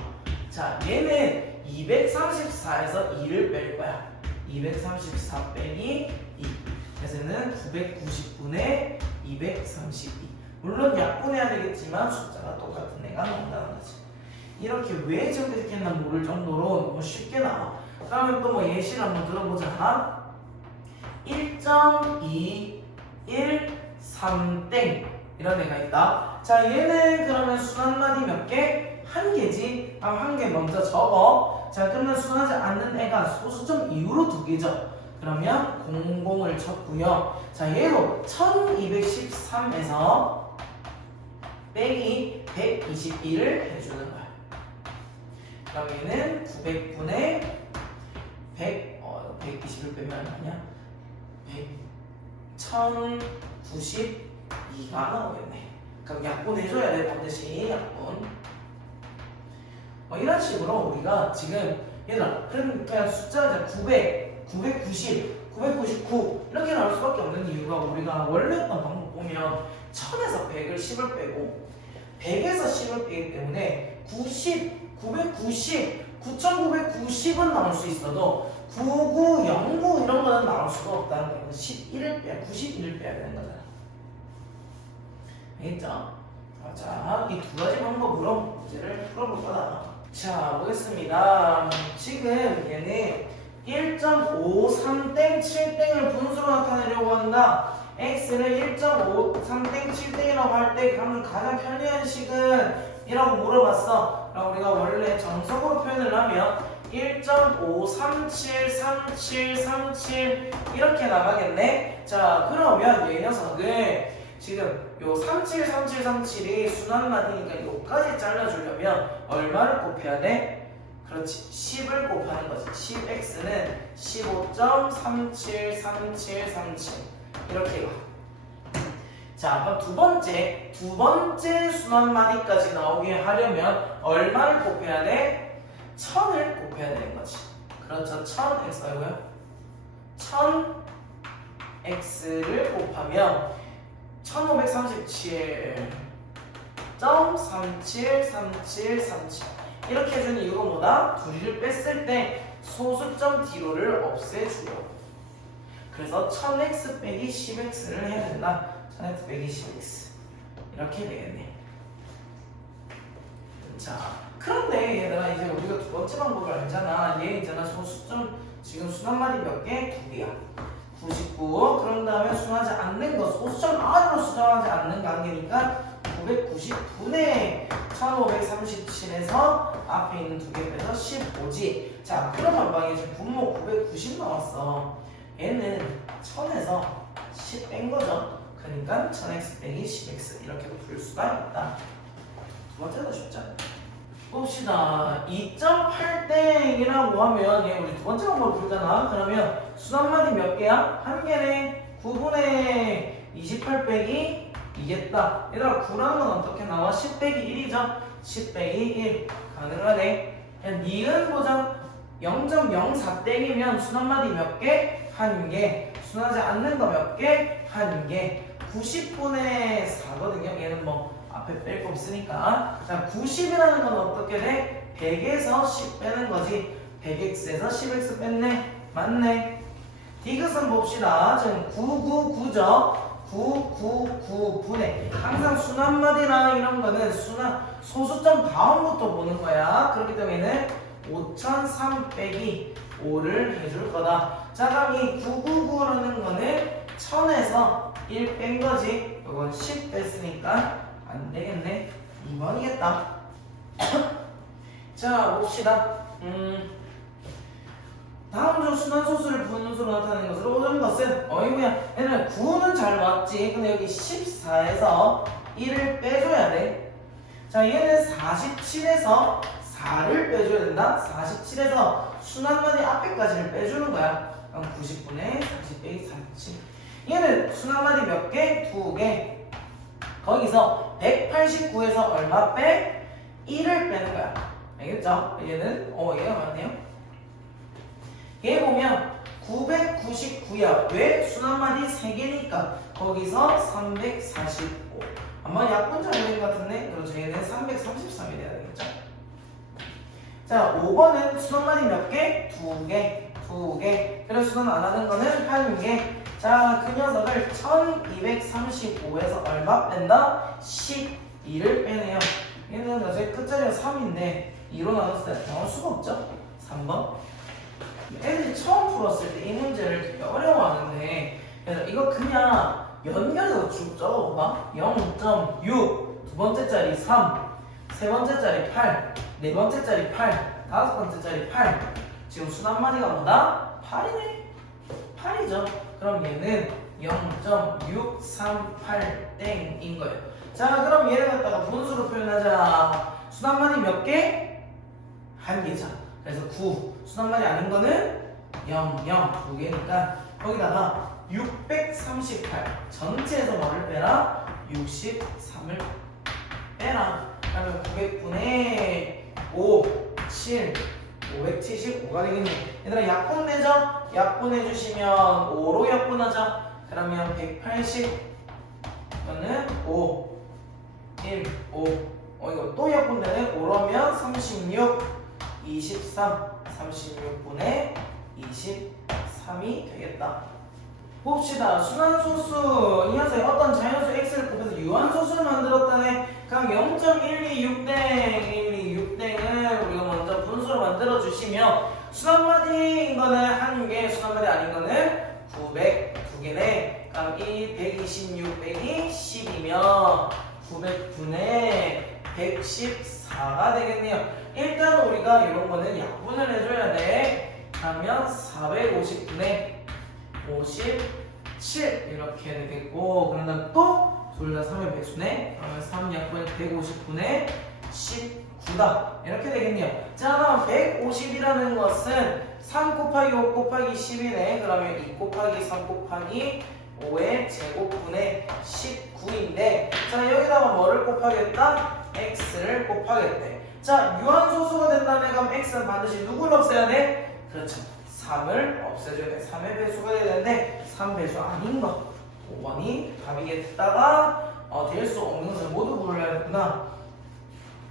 자, 얘는 234에서 2를 뺄 거야. 234 빼기 2. 그래서 얘는 990분의 232. 물론 약분해야 되겠지만 숫자가 똑같은 애가 나온다는 거지. 이렇게 왜 저렇게 했나 모를 정도로 너무 쉽게 나와. 그러면 또 뭐 예시를 한번 들어보자. 1.213땡 이런 애가 있다. 자, 얘는 그러면 순환마디 몇 개? 한 개지. 그럼 한 개 먼저 적어. 자, 그러면 순환하지 않는 애가 소수점 이후로 2개죠. 그러면 00을 쳤고요. 자, 얘도 1213에서 빼기 122를 해주는 거야. 그럼 얘는 900분의 120을 빼면 얼마냐? 1092가 나오겠네. 그럼 약분해줘야 돼. 반드시 약분. 이런 식으로 우리가 지금 얘들아, 그러니까 숫자가 900, 990, 999 이렇게 나올 수밖에 없는 이유가 우리가 원래 했던 방법 보면 1000에서 100을 10을 빼고 100에서 10을 빼기 때문에 90, 990, 9990은 나올 수 있어도 99, 09 이런 거는 나올 수가 없다는 거예요. 11을 빼야, 91을 빼야 되는 거잖아. 알겠죠? 자, 이 두 가지 방법으로 문제를 풀어볼 거다. 자, 보겠습니다. 지금 얘는 1.53땡 7땡을 분수로 나타내려고 한다. x를 1.53땡 7땡이라고 할 때 그러면 가장 편리한 식은 이라고 물어봤어. 그럼 우리가 원래 정석으로 표현을 하면 1.5373737 이렇게 나가겠네. 자, 그러면 이 녀석을 지금 요 373737이 순환마디니까 요까지 잘라주려면 얼마를 곱해야 돼? 그렇지, 10을 곱하는 거지. 10x는 15.373737 이렇게 가. 자, 그럼 두 번째 순환마디까지 나오게 하려면 얼마를 곱해야 돼? 1000을 곱해야 되는 거지. 그렇죠, 1000x 아이고요. 1000x를 곱하면 1537.373737 이렇게 해주는 이유가 뭐다? 둘이를 뺐을 때 소수점 뒤로를 없애주려고. 그래서 1000x 빼기 10x를 해야 된다. 1000x 빼기 10x 이렇게 되겠네. 자, 그런데 얘들아 이제 우리가 두 번째 방법을 알잖아. 얘 있잖아. 소수점 지금 수단말이 몇 개? 2개야. 99. 그런 다음에 수정하지 않는 거 소수점 안으로 수정하지 않는 관계니까 999네. 1537에서 앞에 있는 두 개 빼서 15지. 자, 그런 반방에 지금 분모 990 나왔어. 얘는 1000에서 10 뺀 거죠. 그러니까 1000x 빼기 10x 이렇게 풀 수가 있다. 두 번째도 쉽죠? 봅시다. 2.8땡이라고 하면 얘 우리 두 번째 방법을 풀잖아. 그러면 수단말이 몇 개야? 한 개네. 9분의 28 빼기 2겠다. 얘들아 9라는 건 어떻게 나와? 10 빼기 1이죠? 10 빼기 1 가능하네. 니은 보자. 0.04땡이면 수단말이 몇 개? 한 개. 수능하지 않는 거 몇 개? 한 개. 90분의 4거든요. 얘는 뭐 앞에 뺄 거 없으니까. 자, 90이라는 건 어떻게 돼? 100에서 10 빼는 거지. 100x에서 10x 뺐네. 맞네. 디귿은 봅시다. 지금 999죠. 999분의 항상 순환마디나 이런 거는 소수점 다음부터 보는 거야. 그렇기 때문에 5003 빼기 5를 해줄 거다. 자, 그럼 이 999라는 거는 1000에서 1 뺀 거지. 이건 10 뺐으니까 안 되겠네. 2번이겠다. 자, 봅시다. 다음 중 순환소수를 분수로 나타내는 것으로 오는 것은 어이구야. 얘는 9는 잘 맞지. 근데 여기 14에서 1을 빼줘야 돼. 자, 얘는 47에서 4를 빼줘야 된다. 47에서 순환마디 앞에까지를 빼주는 거야. 그럼 90분의 40 빼기 47. 얘는 순환마디 몇 개? 2개. 거기서 189에서 얼마 빼? 1을 빼는 거야. 알겠죠? 얘는 얘가 맞네요. 얘 보면 999야. 왜? 순환마디 3개니까 거기서 345. 아마 약분자 걸린 것 같은데? 그렇죠. 얘는 333이 돼야 되겠죠? 자, 5번은 순환마디 몇 개? 2개. 2개. 그래서 순환 안 하는 거는 1개. 자, 그 녀석을 1235에서 얼마 뺀다? 12를 빼네요. 얘는 나중에 끝자리가 3인데 2로 나눴을 때 나올 수가 없죠? 3번. 애들이 처음 풀었을 때 이 문제를 되게 어려워하는데 이거 그냥 연결해서 쭉 적어봐. 0.6 두 번째 자리 3 세 번째 자리 8 네 번째 자리 8 다섯 번째 자리 8 지금 순환마디가 뭐다? 8이네. 8이죠. 그럼 얘는 0.638땡인 거예요. 자, 그럼 얘를 갖다가 분수로 표현하자. 순환마디 몇 개? 한 개죠. 그래서 9 순환마디 아닌 거는 0, 0 두 개니까 거기다가 638 전체에서 뭐를 빼라? 63을 빼라. 그러면 900분의 5 7 575가 되겠네. 얘들아 약분 내죠? 약분해 주시면 5로 약분하자. 그러면 180 이거는 5 1 5 이거 또 약분되네. 5로면 36 23 36분의 23이 되겠다. 봅시다. 순환소수 이 녀석이 어떤 자연수 x를 곱해서 유한소수를 만들었다네. 그럼 0.126땡 126땡을 우리가 먼저 분수로 만들어 주시면 순환마디인 거는 한 개, 순환마디 아닌 거는 900 두 개네. 그럼 이 126 빼기 10이면 900분의 114가 되겠네요. 일단 우리가 이런 거는 약분을 해줘야 돼. 그러면 450분의 57 이렇게 되겠고, 그런 다음 또 둘 다 3의 배수네. 그러면 3약분 150분의 19다 이렇게 되겠네요. 자, 그럼 150이라는 것은 3 곱하기 5 곱하기 10이네. 그러면 2 곱하기 3 곱하기 5의 제곱분의 19인데, 자, 여기다가 뭐를 곱하겠다? x를 곱하겠대. 자, 유한소수가 된다면 그럼 x는 반드시 누구를 없애야 돼? 그렇죠. 3을 없애줘야 돼. 3의 배수가 돼야 되는데 3배수 아닌 거 5번이 답이겠다가 될 수 없는 것을 모두 고르려야겠구나.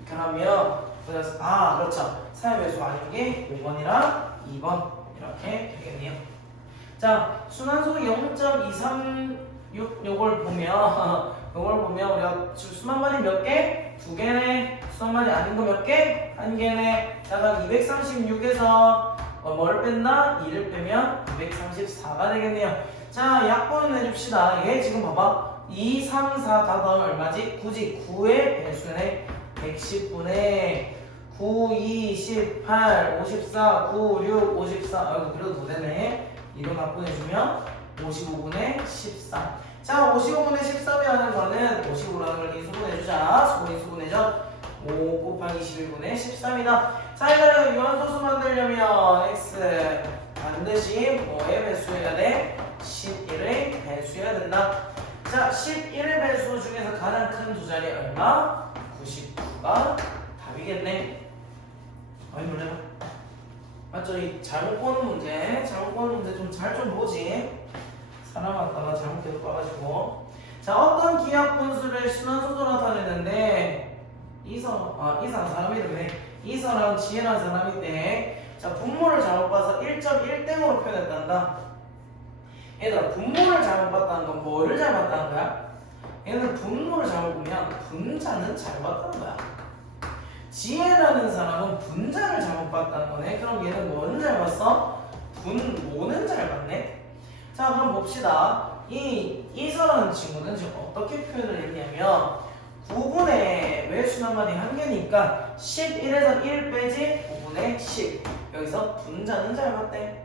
그러면 그렇죠. 3의 배수 아닌 게 5번이랑 2번 이렇게 되겠네요. 자, 순환소 0.236 요걸 보면 우리가 수만만이 몇 개? 두 개네. 수만만이 아닌 거 몇 개? 한 개네. 자, 236에서 뭘 뺀다? 2를 빼면 234가 되겠네요. 자, 약분을 내줍시다. 얘 지금 봐봐. 2, 3, 4 다 더하면 얼마지? 9지. 9의 배수네. 110분의 9, 2, 18, 54, 9, 6, 54. 아이고, 그래도 더 되네. 이거 약분해주면 55분의 13. 자, 55분의 13이라는 거는 55라는 걸 인수분해주자. 소분이 수분해져. 5 곱하기 21분의 13이다. 자, 이거는 유한소수 만들려면 x 반드시 뭐의 배수해야 돼? 11의 배수해야 된다. 자, 11의 배수 중에서 가장 큰 두 자리 얼마? 99가 답이겠네. 어이 놀래라. 맞죠? 이 잘못 보는 문제 좀 잘 좀 보지. 사람 왔다가 잘못 계속 봐가지고. 자, 어떤 기하 분수를 순환소수로 나타내는데 이사람 사람 이름이네. 이사람 지혜라는 사람인데, 자, 분모를 잘못 봐서 1.1땡으로 표현했단다. 얘들아, 분모를 잘못 봤다는 건 뭐를 잘 봤다는 거야? 얘는 분모를 잘못 보면 분자는 잘 봤다는 거야. 지혜라는 사람은 분자를 잘못 봤다는 거네. 그럼 얘는 뭐는 잘 봤어? 분모는 잘 봤네. 자, 그럼 봅시다. 이서라는 친구는 지금 어떻게 표현을 했냐면 9분의 왜 순환만이 한 개니까 11에서 1 빼지 9분의 10. 여기서 분자는 잘 봤대.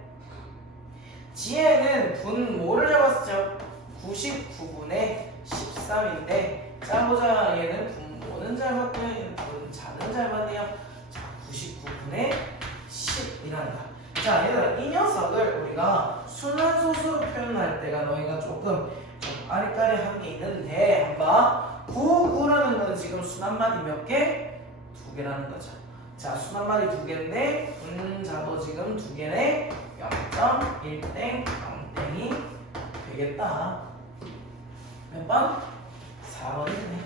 지혜는 분모를 잘 봤죠. 99분의 13인데, 자 보자. 얘는 분모는 잘 봤고요. 얘는 분자는 잘 봤네요. 자, 99분의 10이란다. 자, 얘들아, 이 녀석을 우리가 순환소수로 표현할 때가 너희가 조금 아리까리한 게 있는데, 한번 99라는 거는 지금 순환마디 몇 개? 두 개라는 거죠. 자, 순환마디 두 개인데 분자도 지금 두 개네. 0.1땡 0땡이 되겠다. 몇 번? 4번이네.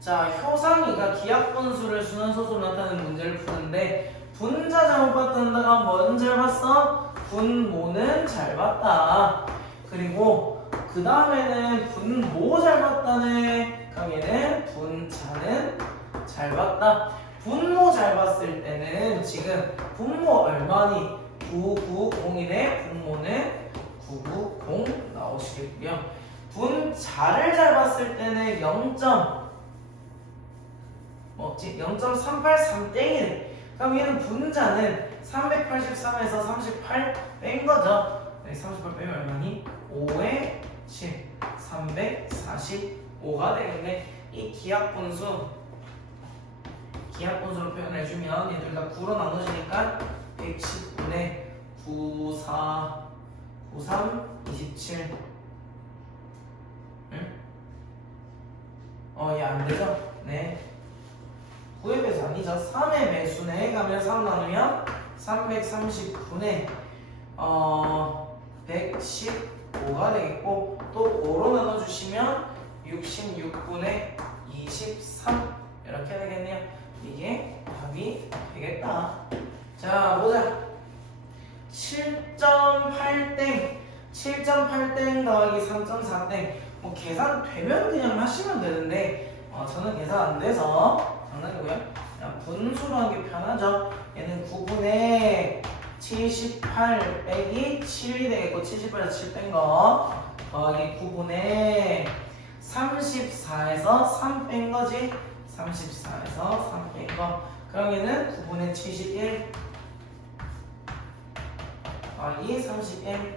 자, 효상이가 기하분수를 순환소수로 나타내는 문제를 푸는데 분자 잘못 봤다가 뭐는 잘 봤어? 분모는 잘 봤다. 그리고 그 다음에는 분모 잘 봤다네. 그럼 얘는 분자는 잘 봤다. 분모 잘 봤을 때는 지금 분모 얼마니? 990이네. 분모는 990 나오시겠고요. 분자를 잘 봤을 때는 0.383땡이네. 그럼 얘는 분자는 383에서 38 뺀 거죠. 38 빼면 얼마니? 5에 7, 345가 되겠네. 이 기하분수로 표현해주면 얘들 다 9로 나눠지니까 110분의 94, 93, 27. 응? 얘 안 되죠? 네. 9의 배수 아니죠. 3의 배수네. 가면 3 나누면 330분의 115가 되겠고, 또 5로 나눠주시면 66분의 23 이렇게 되겠네요. 이게 답이 되겠다. 자, 보자. 7.8땡 7.8땡 더하기 3.4땡 뭐 계산 되면 그냥 하시면 되는데 저는 계산 안 돼서 장난이고요. 그냥 분수로 하는 게 편하죠. 얘는 9분의 78 빼기 7이 되겠고, 78에서 7 뺀 거 더하기 9분의 34에서 3 뺀 거지. 34에서 3 뺀 거. 그럼 얘는 9분의 71 더하기 31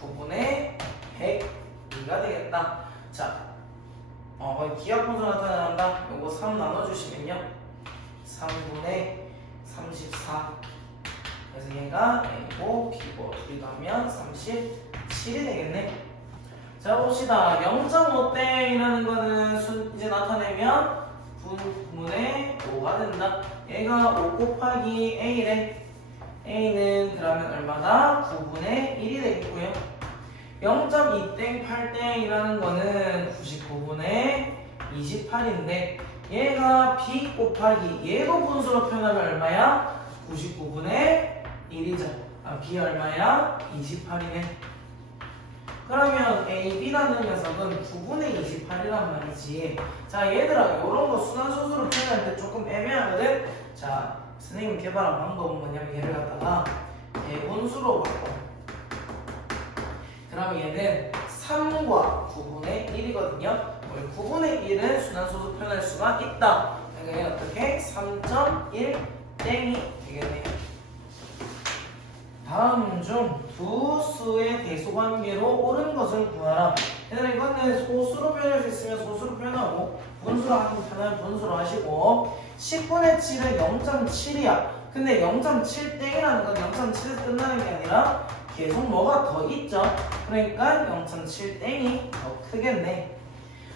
9분의 102가 되겠다. 자, 기하분수 나타난다. 요거 3 나눠주시면요 3분의 34. 그래서 얘가 A고 B고 둘이 더하면 37이 되겠네. 자, 봅시다. 0.5땡이라는 거는 이제 나타내면 분모의 5가 된다. 얘가 5 곱하기 A래. A는 그러면 얼마다? 9분의 1이 되겠고요. 0.2땡 8땡이라는 거는 99분의 28인데 얘가 B 곱하기 얘도 분수로 표현하면 얼마야? 99분의 1이죠. B 얼마야? 28이네. 그러면 A, B라는 녀석은 9분의 28이란 말이지. 자, 얘들아, 요런 거 순환소수로 표현할 때 조금 애매하거든? 자, 선생님이 개발한 방법은 뭐냐면 얘를 갖다가 대분수로 바꿔. 그럼 얘는 3과 9분의 1이거든요. 우리 9분의 1은 순환소수 표현할 수가 있다. 그러니까 얘는 어떻게? 3.1 땡이 되겠네요. 다음 중 두 수의 대소관계로 옳은 것을 구하라. 얘들아, 이거는 소수로 표현할 수 있으면 소수로 표현하고 분수로 하는 편은 분수로 하시고 10분의 7은 0.7이야. 근데 0.7 땡이라는 건 0.7에서 끝나는 게 아니라 계속 뭐가 더 있죠. 그러니까 0.7 땡이 더 크겠네.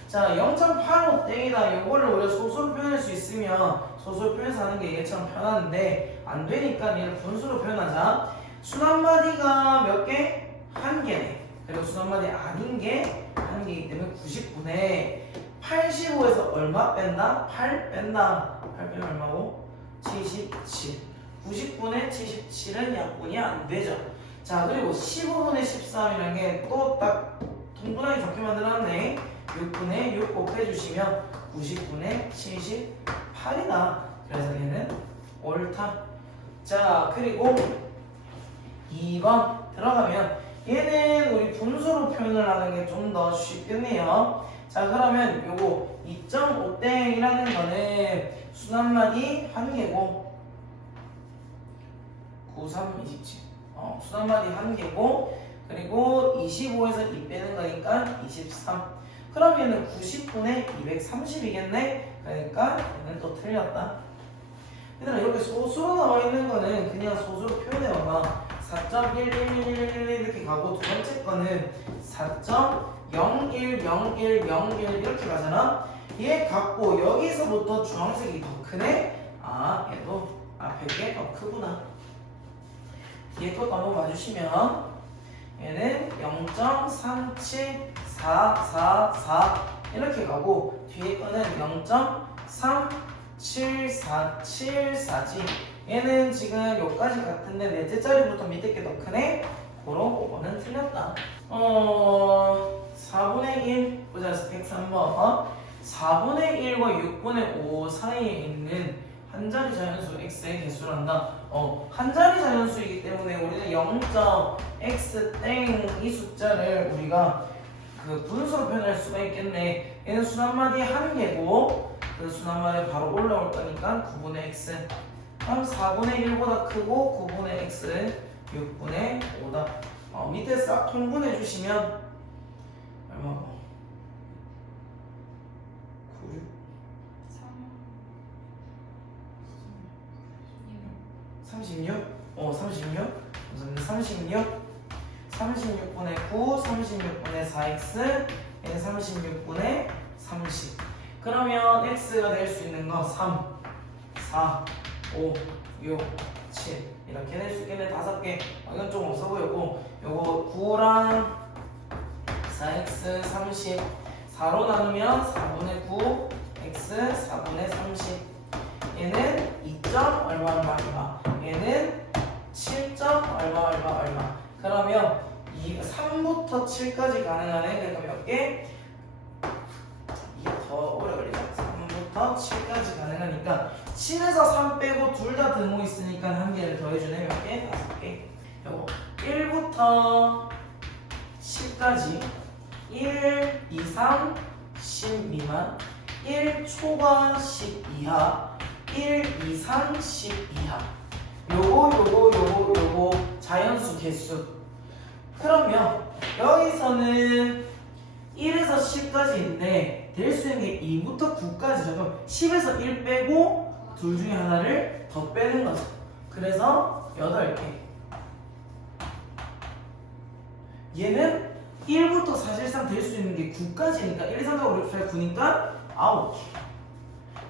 자, 0.85 땡이다. 이거를 우리가 소수로 표현할 수 있으면 소수로 표현해서 하는 게 얘처럼 편한데 안 되니까 얘를 분수로 표현하자. 순환마디가 몇 개? 한 개네. 그리고 순환마디 아닌 게 한 개이기 때문에 99네. 85에서 얼마 뺀다? 8 뺀다. 8 빼면 얼마고? 77. 99분의 77은 약분이 안 되죠. 자, 그리고 15분의 13이라는 게 또 딱 동분하게 적게 만들어놨네. 6분의 6 곱해주시면 99분의 78이다. 그래서 얘는 옳다. 자, 그리고 2번 들어가면 얘는 우리 분수로 표현을 하는 게 좀 더 쉽겠네요. 자, 그러면 요거 2.5땡이라는 거는 순환마디 한 개고 93, 27 순환마디 한 개고 그리고 25에서 2 빼는 거니까 23. 그럼 얘는 90분의 230이겠네. 그러니까 얘는 또 틀렸다. 얘들아, 이렇게 소수로 나와 있는 거는 그냥 소수로 표현해봐봐. 4.11111 이렇게 가고 두 번째 거는 4.010101 이렇게 가잖아. 얘 같고 여기서부터 주황색이 더 크네. 아, 얘도 앞에 게 더 크구나. 얘 것도 한번 봐주시면 얘는 0.37444 이렇게 가고 뒤에 거는 0.37474지. 얘는 지금 여기까지 같은데 넷째 자리부터 밑에 게 더 크네? 그럼 5번은 틀렸다. 4분의 1 보자. 103번 4분의 1과 6분의 5 사이에 있는 한 자리 자연수 x의 개수란다. 한 자리 자연수이기 때문에 우리는 0.x 땡 이 숫자를 우리가 그 분수로 표현할 수가 있겠네. 얘는 순환마디 한 개고 그 순환마디 바로 올라올 거니까 9분의 x. 그럼 4분의 1보다 크고 9분의 x 6분의 5다. 밑에 싹 통분해 주시면 얼마고? 36? 36? 36? 36분의 9, 36분의 4x, 얘는 36분의 30. 그러면 x가 될 수 있는 거 3, 4, 5, 6, 7 이렇게 될 수 있겠네. 5개. 이건 좀 없어 보였고 요거 9랑 4x 30 4로 나누면 4분의 9 x 4분의 30 얘는 2점 얼마 얘는 7점 얼마 그러면 3부터 7까지 가능하네. 그러니까 몇 개? 이게 더 오래 걸리죠. 3부터 7까지 가능하니까 7에서 3 빼고 둘 다 등호 있으니까 한 개를 더해주네. 몇 개? 5개. 요거 1부터 10까지 1 이상 10 미만 1 초과 10 이하 1 이상 10 이하 요거 자연수 개수. 그러면 여기서는 1에서 10까지인데 될 수 있는 게 2부터 9까지죠. 그럼 10에서 1 빼고 둘 중에 하나를 더 빼는 거죠. 그래서 8개. 얘는 1부터 사실상 될 수 있는 게 9까지니까 1, 2, 3, 4, 5, 6, 7, 9니까 9개.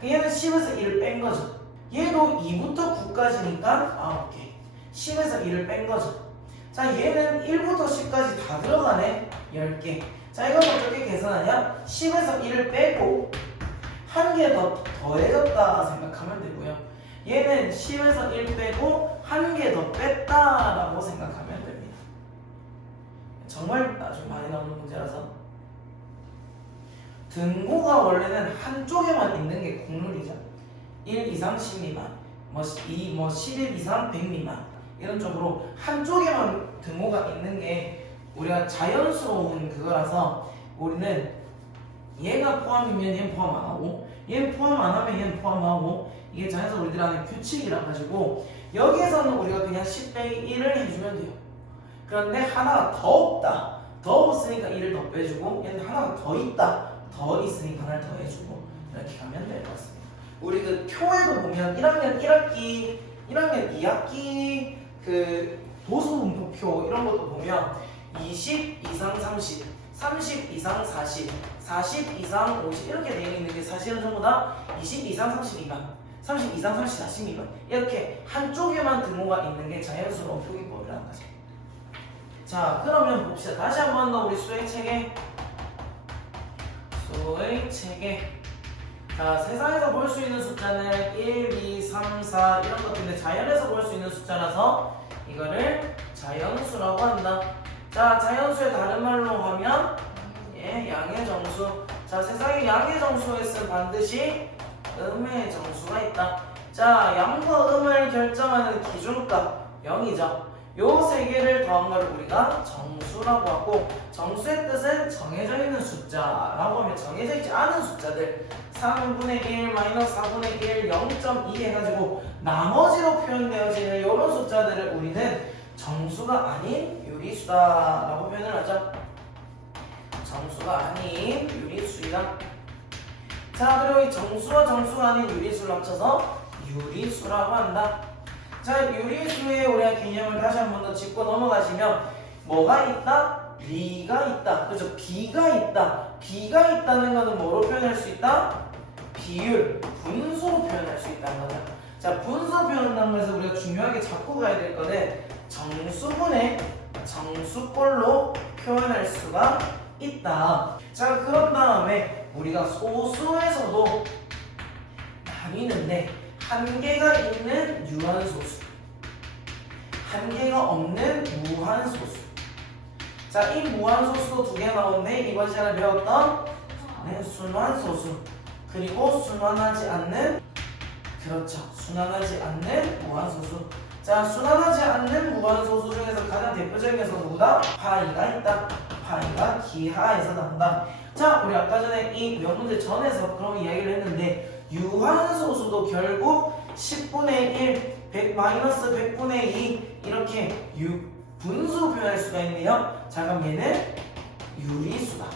얘는 10에서 1을 뺀 거죠. 얘도 2부터 9까지니까 9개. 10에서 1을 뺀 거죠. 자, 얘는 1부터 10까지 다 들어가네. 10개. 자, 이건 어떻게 계산하냐? 10에서 1을 빼고 한 개 더 더해졌다 생각하면 되고요. 얘는 10에서 1 빼고 한 개 더 뺐다라고 생각하면 됩니다. 정말 나중에 많이 나오는 문제라서 등고가 원래는 한쪽에만 있는 게 국룰이죠. 1 이상 10 미만, 11 이상 100 미만 이런 쪽으로 한쪽에만 등호가 있는 게 우리가 자연스러운 그거라서 우리는 얘가 포함이면 얘는 포함 안 하고 얘는 포함 안 하면 얘는 포함하고 이게 자연스러운 우리들 안에 규칙이라 가지고 여기에서는 우리가 그냥 10 빼기 1을 해주면 돼요. 그런데 하나가 더 없다. 더 없으니까 1을 더 빼주고 얘는 하나가 더 있다. 더 있으니까 하나를 더 해주고 이렇게 가면 될 것 같습니다. 우리 그 표에도 보면 1학년 1학기, 1학년 2학기 그 도수분포표 이런 것도 보면 20 이상 30, 30 이상 40, 40 이상 50 이렇게 되어 있는 게 사실은 전부 다 20 이상 30 미만, 30 이상 30, 40 미만 이렇게 한쪽에만 등호가 있는 게 자연스러운 표기법이라는 거죠. 자, 그러면 봅시다. 다시 한 번 더 우리 수의 체계. 자, 세상에서 볼 수 있는 숫자는 1, 2, 3, 4 이런 것들인데 자연에서 볼 수 있는 숫자라서 이거를 자연수라고 한다. 자, 자연수의 다른 말로 하면 양의 정수. 자, 세상에 양의 정수에서는 반드시 음의 정수가 있다. 자, 양과 음을 결정하는 기준값 0이죠. 요 세 개를 더한 걸 우리가 정수라고 하고 정수의 뜻은 정해져 있는 숫자라고 하면 정해져 있지 않은 숫자들 3분의 1, 마이너스 4분의 1, 0.2 해가지고 나머지로 표현되어지는 이런 숫자들을 우리는 정수가 아닌 유리수다라고 표현을 하죠. 정수가 아닌 유리수이다. 자, 그리고 이 정수와 정수가 아닌 유리수를 합쳐서 유리수라고 한다. 자, 유리수의 우리가 개념을 다시 한 번 더 짚고 넘어가시면 뭐가 있다? 리가 있다. 그렇죠? 비가 있다. 비가 있다는 것은 뭐로 표현할 수 있다? 비율, 분수로 표현할 수 있다는 거죠. 자, 분수로 표현한다는 것에서 우리가 중요하게 잡고 가야 될 거는 정수분의 정수꼴로 표현할 수가 있다. 자, 그런 다음에 우리가 소수에서도 나뉘는데 한계가 있는 유한소수, 한계가 없는 무한소수. 자, 이 무한소수도 두 개 나오는데 이번 시간에 배웠던 순환소수 그리고 순환하지 않는, 그렇죠, 순환하지 않는 무한소수. 자, 순환하지 않는 무한소수 중에서 가장 대표적인 것은 누구다? 파이가 있다. 파이가 기하에서 나온다. 자, 우리 아까 전에 이 몇 문제 전에서 그런 이야기를 했는데 유한소수도 결국 10분의 1, 100 마이너스 100분의 2 이렇게 분수로 표현할 수가 있네요. 자, 그럼 얘는 유리수다.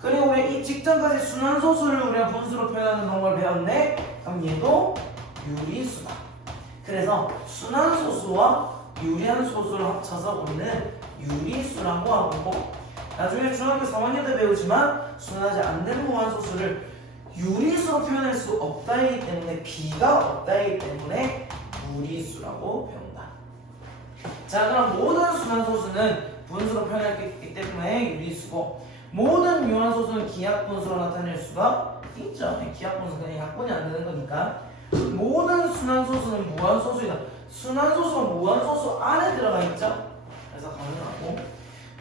그리고 왜 이 직전까지 순환소수를 우리가 분수로 표현하는 방법을 배웠네? 그럼 얘도 유리수다. 그래서 순환소수와 유리한소수를 합쳐서 우리는 유리수라고 하고 나중에 중학교 3학년 때 배우지만 순환하지 않는 무한소수를 유리수로 표현할 수 없다이기 때문에 비가 없다이기 때문에 무리수라고 배운다. 자, 그럼 모든 순환소수는 분수로 표현할 수 있기 때문에 유리수고 모든 유한소수는 기하분수로 나타낼 수가 있죠. 기하분수는 그냥 약분이 안 되는 거니까 모든 순환소수는 무한소수이다. 순환소수가 무한소수 안에 들어가 있죠. 그래서 가능하고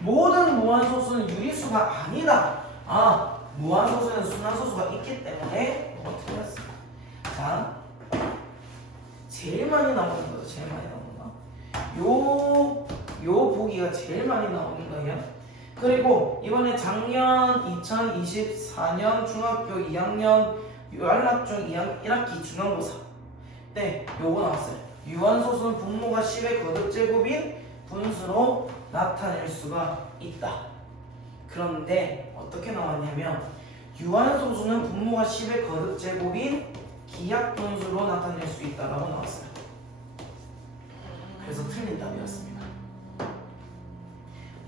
모든 무한소수는 유리수가 아니다. 무한소수는 순환소수가 있기 때문에 이거 틀렸습니다. 자, 제일 많이 나오는 거죠. 제일 많이 나오는 거. 요 보기가 제일 많이 나오는 거예요. 그리고 이번에 작년 2024년 중학교 2학년 유한락중 1학기 중간고사 때 요거 나왔어요. 유한소수는 분모가 10의 거듭제곱인 분수로 나타낼 수가 있다. 그런데 어떻게 나왔냐면 유한소수는 분모가 10의 거듭제곱인 기하분수로 나타낼 수 있다라고 나왔어요. 그래서 틀린 답이었습니다.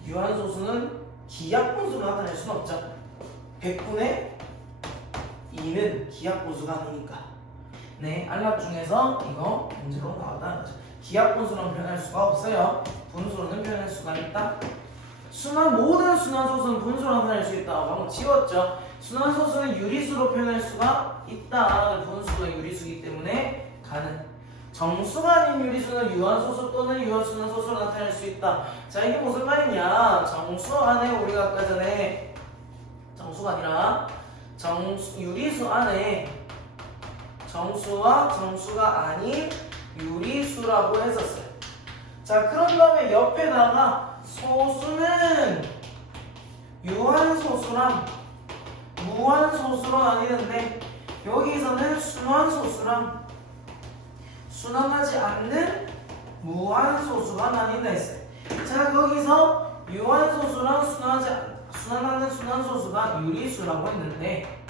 유한소수는 기하분수로 나타낼 수는 없죠. 100분의 2는 기하분수가 아니니까. 네, 안락 중에서 이거 문제로 나왔다는 거죠. 기하분수로는 표현할 수가 없어요. 분수로는 표현할 수가 있다. 모든 순환소수는 분수로 나타낼 수 있다. 방금 지웠죠. 순환소수는 유리수로 표현할 수가 있다. 분수가 유리수이기 때문에 가능. 정수가 아닌 유리수는 유한소수 또는 유효수는 소수로 나타낼 수 있다. 자, 이게 무슨 말이냐? 정수 안에 우리가 아까 전에 정수가 아니라 유리수 안에 정수와 정수가 아닌 유리수라고 했었어요. 자, 그런 다음에 옆에다가 소수는 유한소수랑 무한소수로 나뉘는데 여기서는 순환소수랑 순환하지 않는 무한소수가 나뉜다 했어요. 자, 거기서 유한소수랑 순환하는 순환소수가 유리수라고 했는데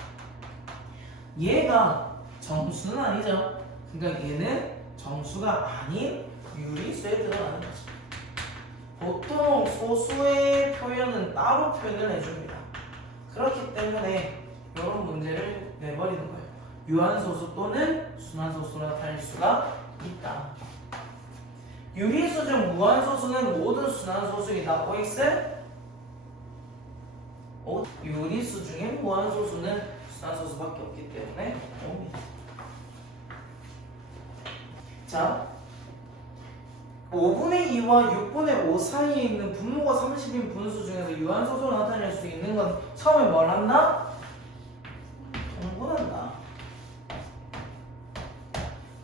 얘가 정수는 아니죠. 그러니까 얘는 정수가 아닌 유리수에 들어가는 거죠. 보통 소수의 표현은 따로 표현을 해줍니다. 그렇기 때문에 이런 문제를 내버리는 거예요. 유한소수 또는 순환소수로 나타낼 수가 있다. 유리수 중 무한소수는 모든 순환소수이다. OX? 유리수 중에 무한소수는 순환소수밖에 없기 때문에 O입니다. 자, 5분의 2와 6분의 5 사이에 있는 분모가 30인 분수 중에서 유한소수로 나타낼 수 있는 건 처음에 뭘 한다? 통분한다.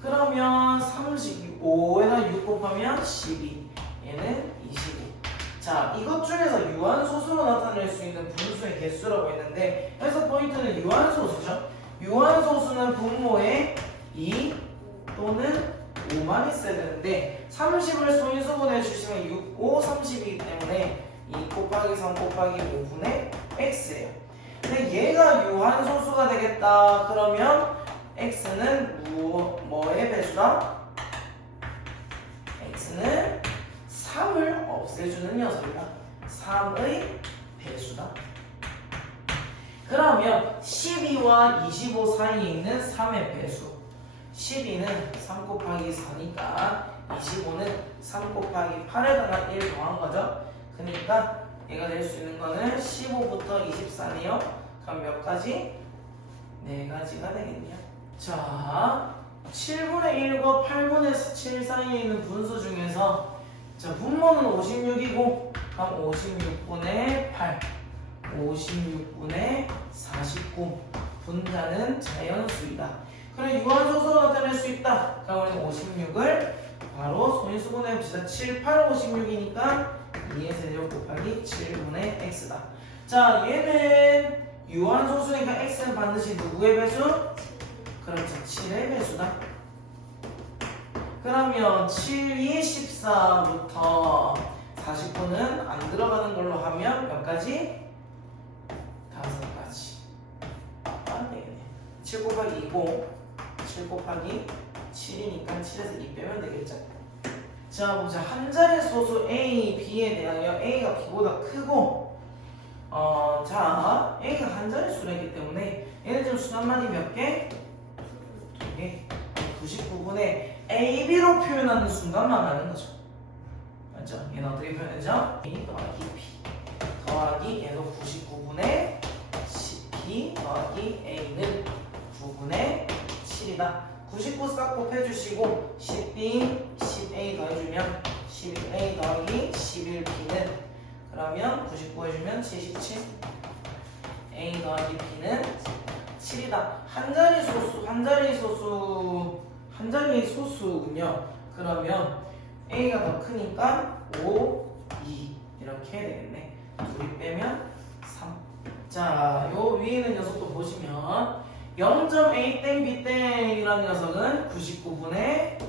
그러면 35에다 6 곱하면 12, 얘는 25. 자, 이것 중에서 유한소수로 나타낼 수 있는 분수의 개수라고 했는데 여기서 포인트는 유한소수죠. 유한소수는 분모에 2 또는 5만 있어야 되는데 30을 소인수분해 주시면 6, 5, 30이기 때문에 2 곱하기 3 곱하기 5분의 x예요. 근데 얘가 유한소수가 되겠다. 그러면 x는 뭐의 배수다? x는 3을 없애주는 녀석이다. 3의 배수다. 그러면 12와 25 사이에 있는 3의 배수 12는 3 곱하기 4니까 25는 3 곱하기 8에다가 1 더한 거죠. 그러니까 얘가 될 수 있는 거는 15부터 24네요. 그럼 몇 가지? 4가지가 되겠네요. 자, 7분의 1과 8분의 7 사이에 있는 분수 중에서 자, 분모는 56이고 그럼 56분의 8 56분의 49 분자는 자연수이다. 그래, 유한소수로 나타낼 수 있다. 그럼 우리는 56을 바로 소인수분해 봅시다. 7, 8, 56이니까 2의 세제곱 곱하기 7분의 x다. 자, 얘는 유한소수니까 x는 반드시 누구의 배수? 그렇죠, 7의 배수다. 그러면 7, 2, 14부터 49는 안 들어가는 걸로 하면 몇 가지? 5가지. 안 되겠네. 7 곱하기 2고 7 곱하기 7이니까 7에서 2 빼면 되겠죠. 자, 보자. 한 자리 소수 A, B에 대하여 A가 B보다 크고 자, A가 한 자리 수이기 때문에 얘는 지금 순환만이 몇 개? 2개. 99분의 A, B로 표현하는 순간만 가는 거죠. 맞죠? 얘는 어떻게 표현되죠? A 더하기 B 더하기 얘도 99분의 10B 더하기 A는 9분의 7이다. 99 싹 곱해주시고 10B, 10A 더해주면 11A 더하기 11B는 그러면 99 해주면 77 A 더하기 B는 7이다. 한 자리 소수군요. 그러면 A가 더 크니까 5, 2 이렇게 되겠네. 둘이 빼면 3. 자, 요 위에 있는 녀석도 보시면 0.A 땡 B 땡이라는 녀석은 99분의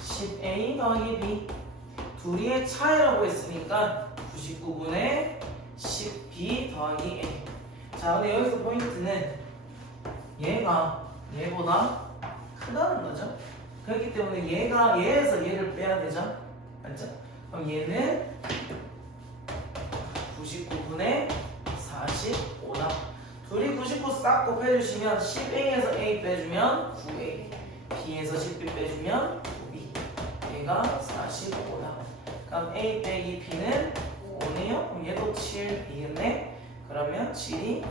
10A 더하기 B 둘이의 차이라고 했으니까 99분의 10B 더하기 A. 자, 근데 여기서 포인트는 얘가 얘보다 크다는 거죠. 그렇기 때문에 얘가 얘에서 얘를 빼야 되죠. 맞죠? 그럼 얘는 99분의 45다. 둘이 99 싹 곱해주시면 10A에서 A 빼주면 9A, B에서 10B 빼주면 9B. 얘가 45다. 그럼 A 빼기 B는 5네요. 그럼 얘도 7이겠네. 그러면 7이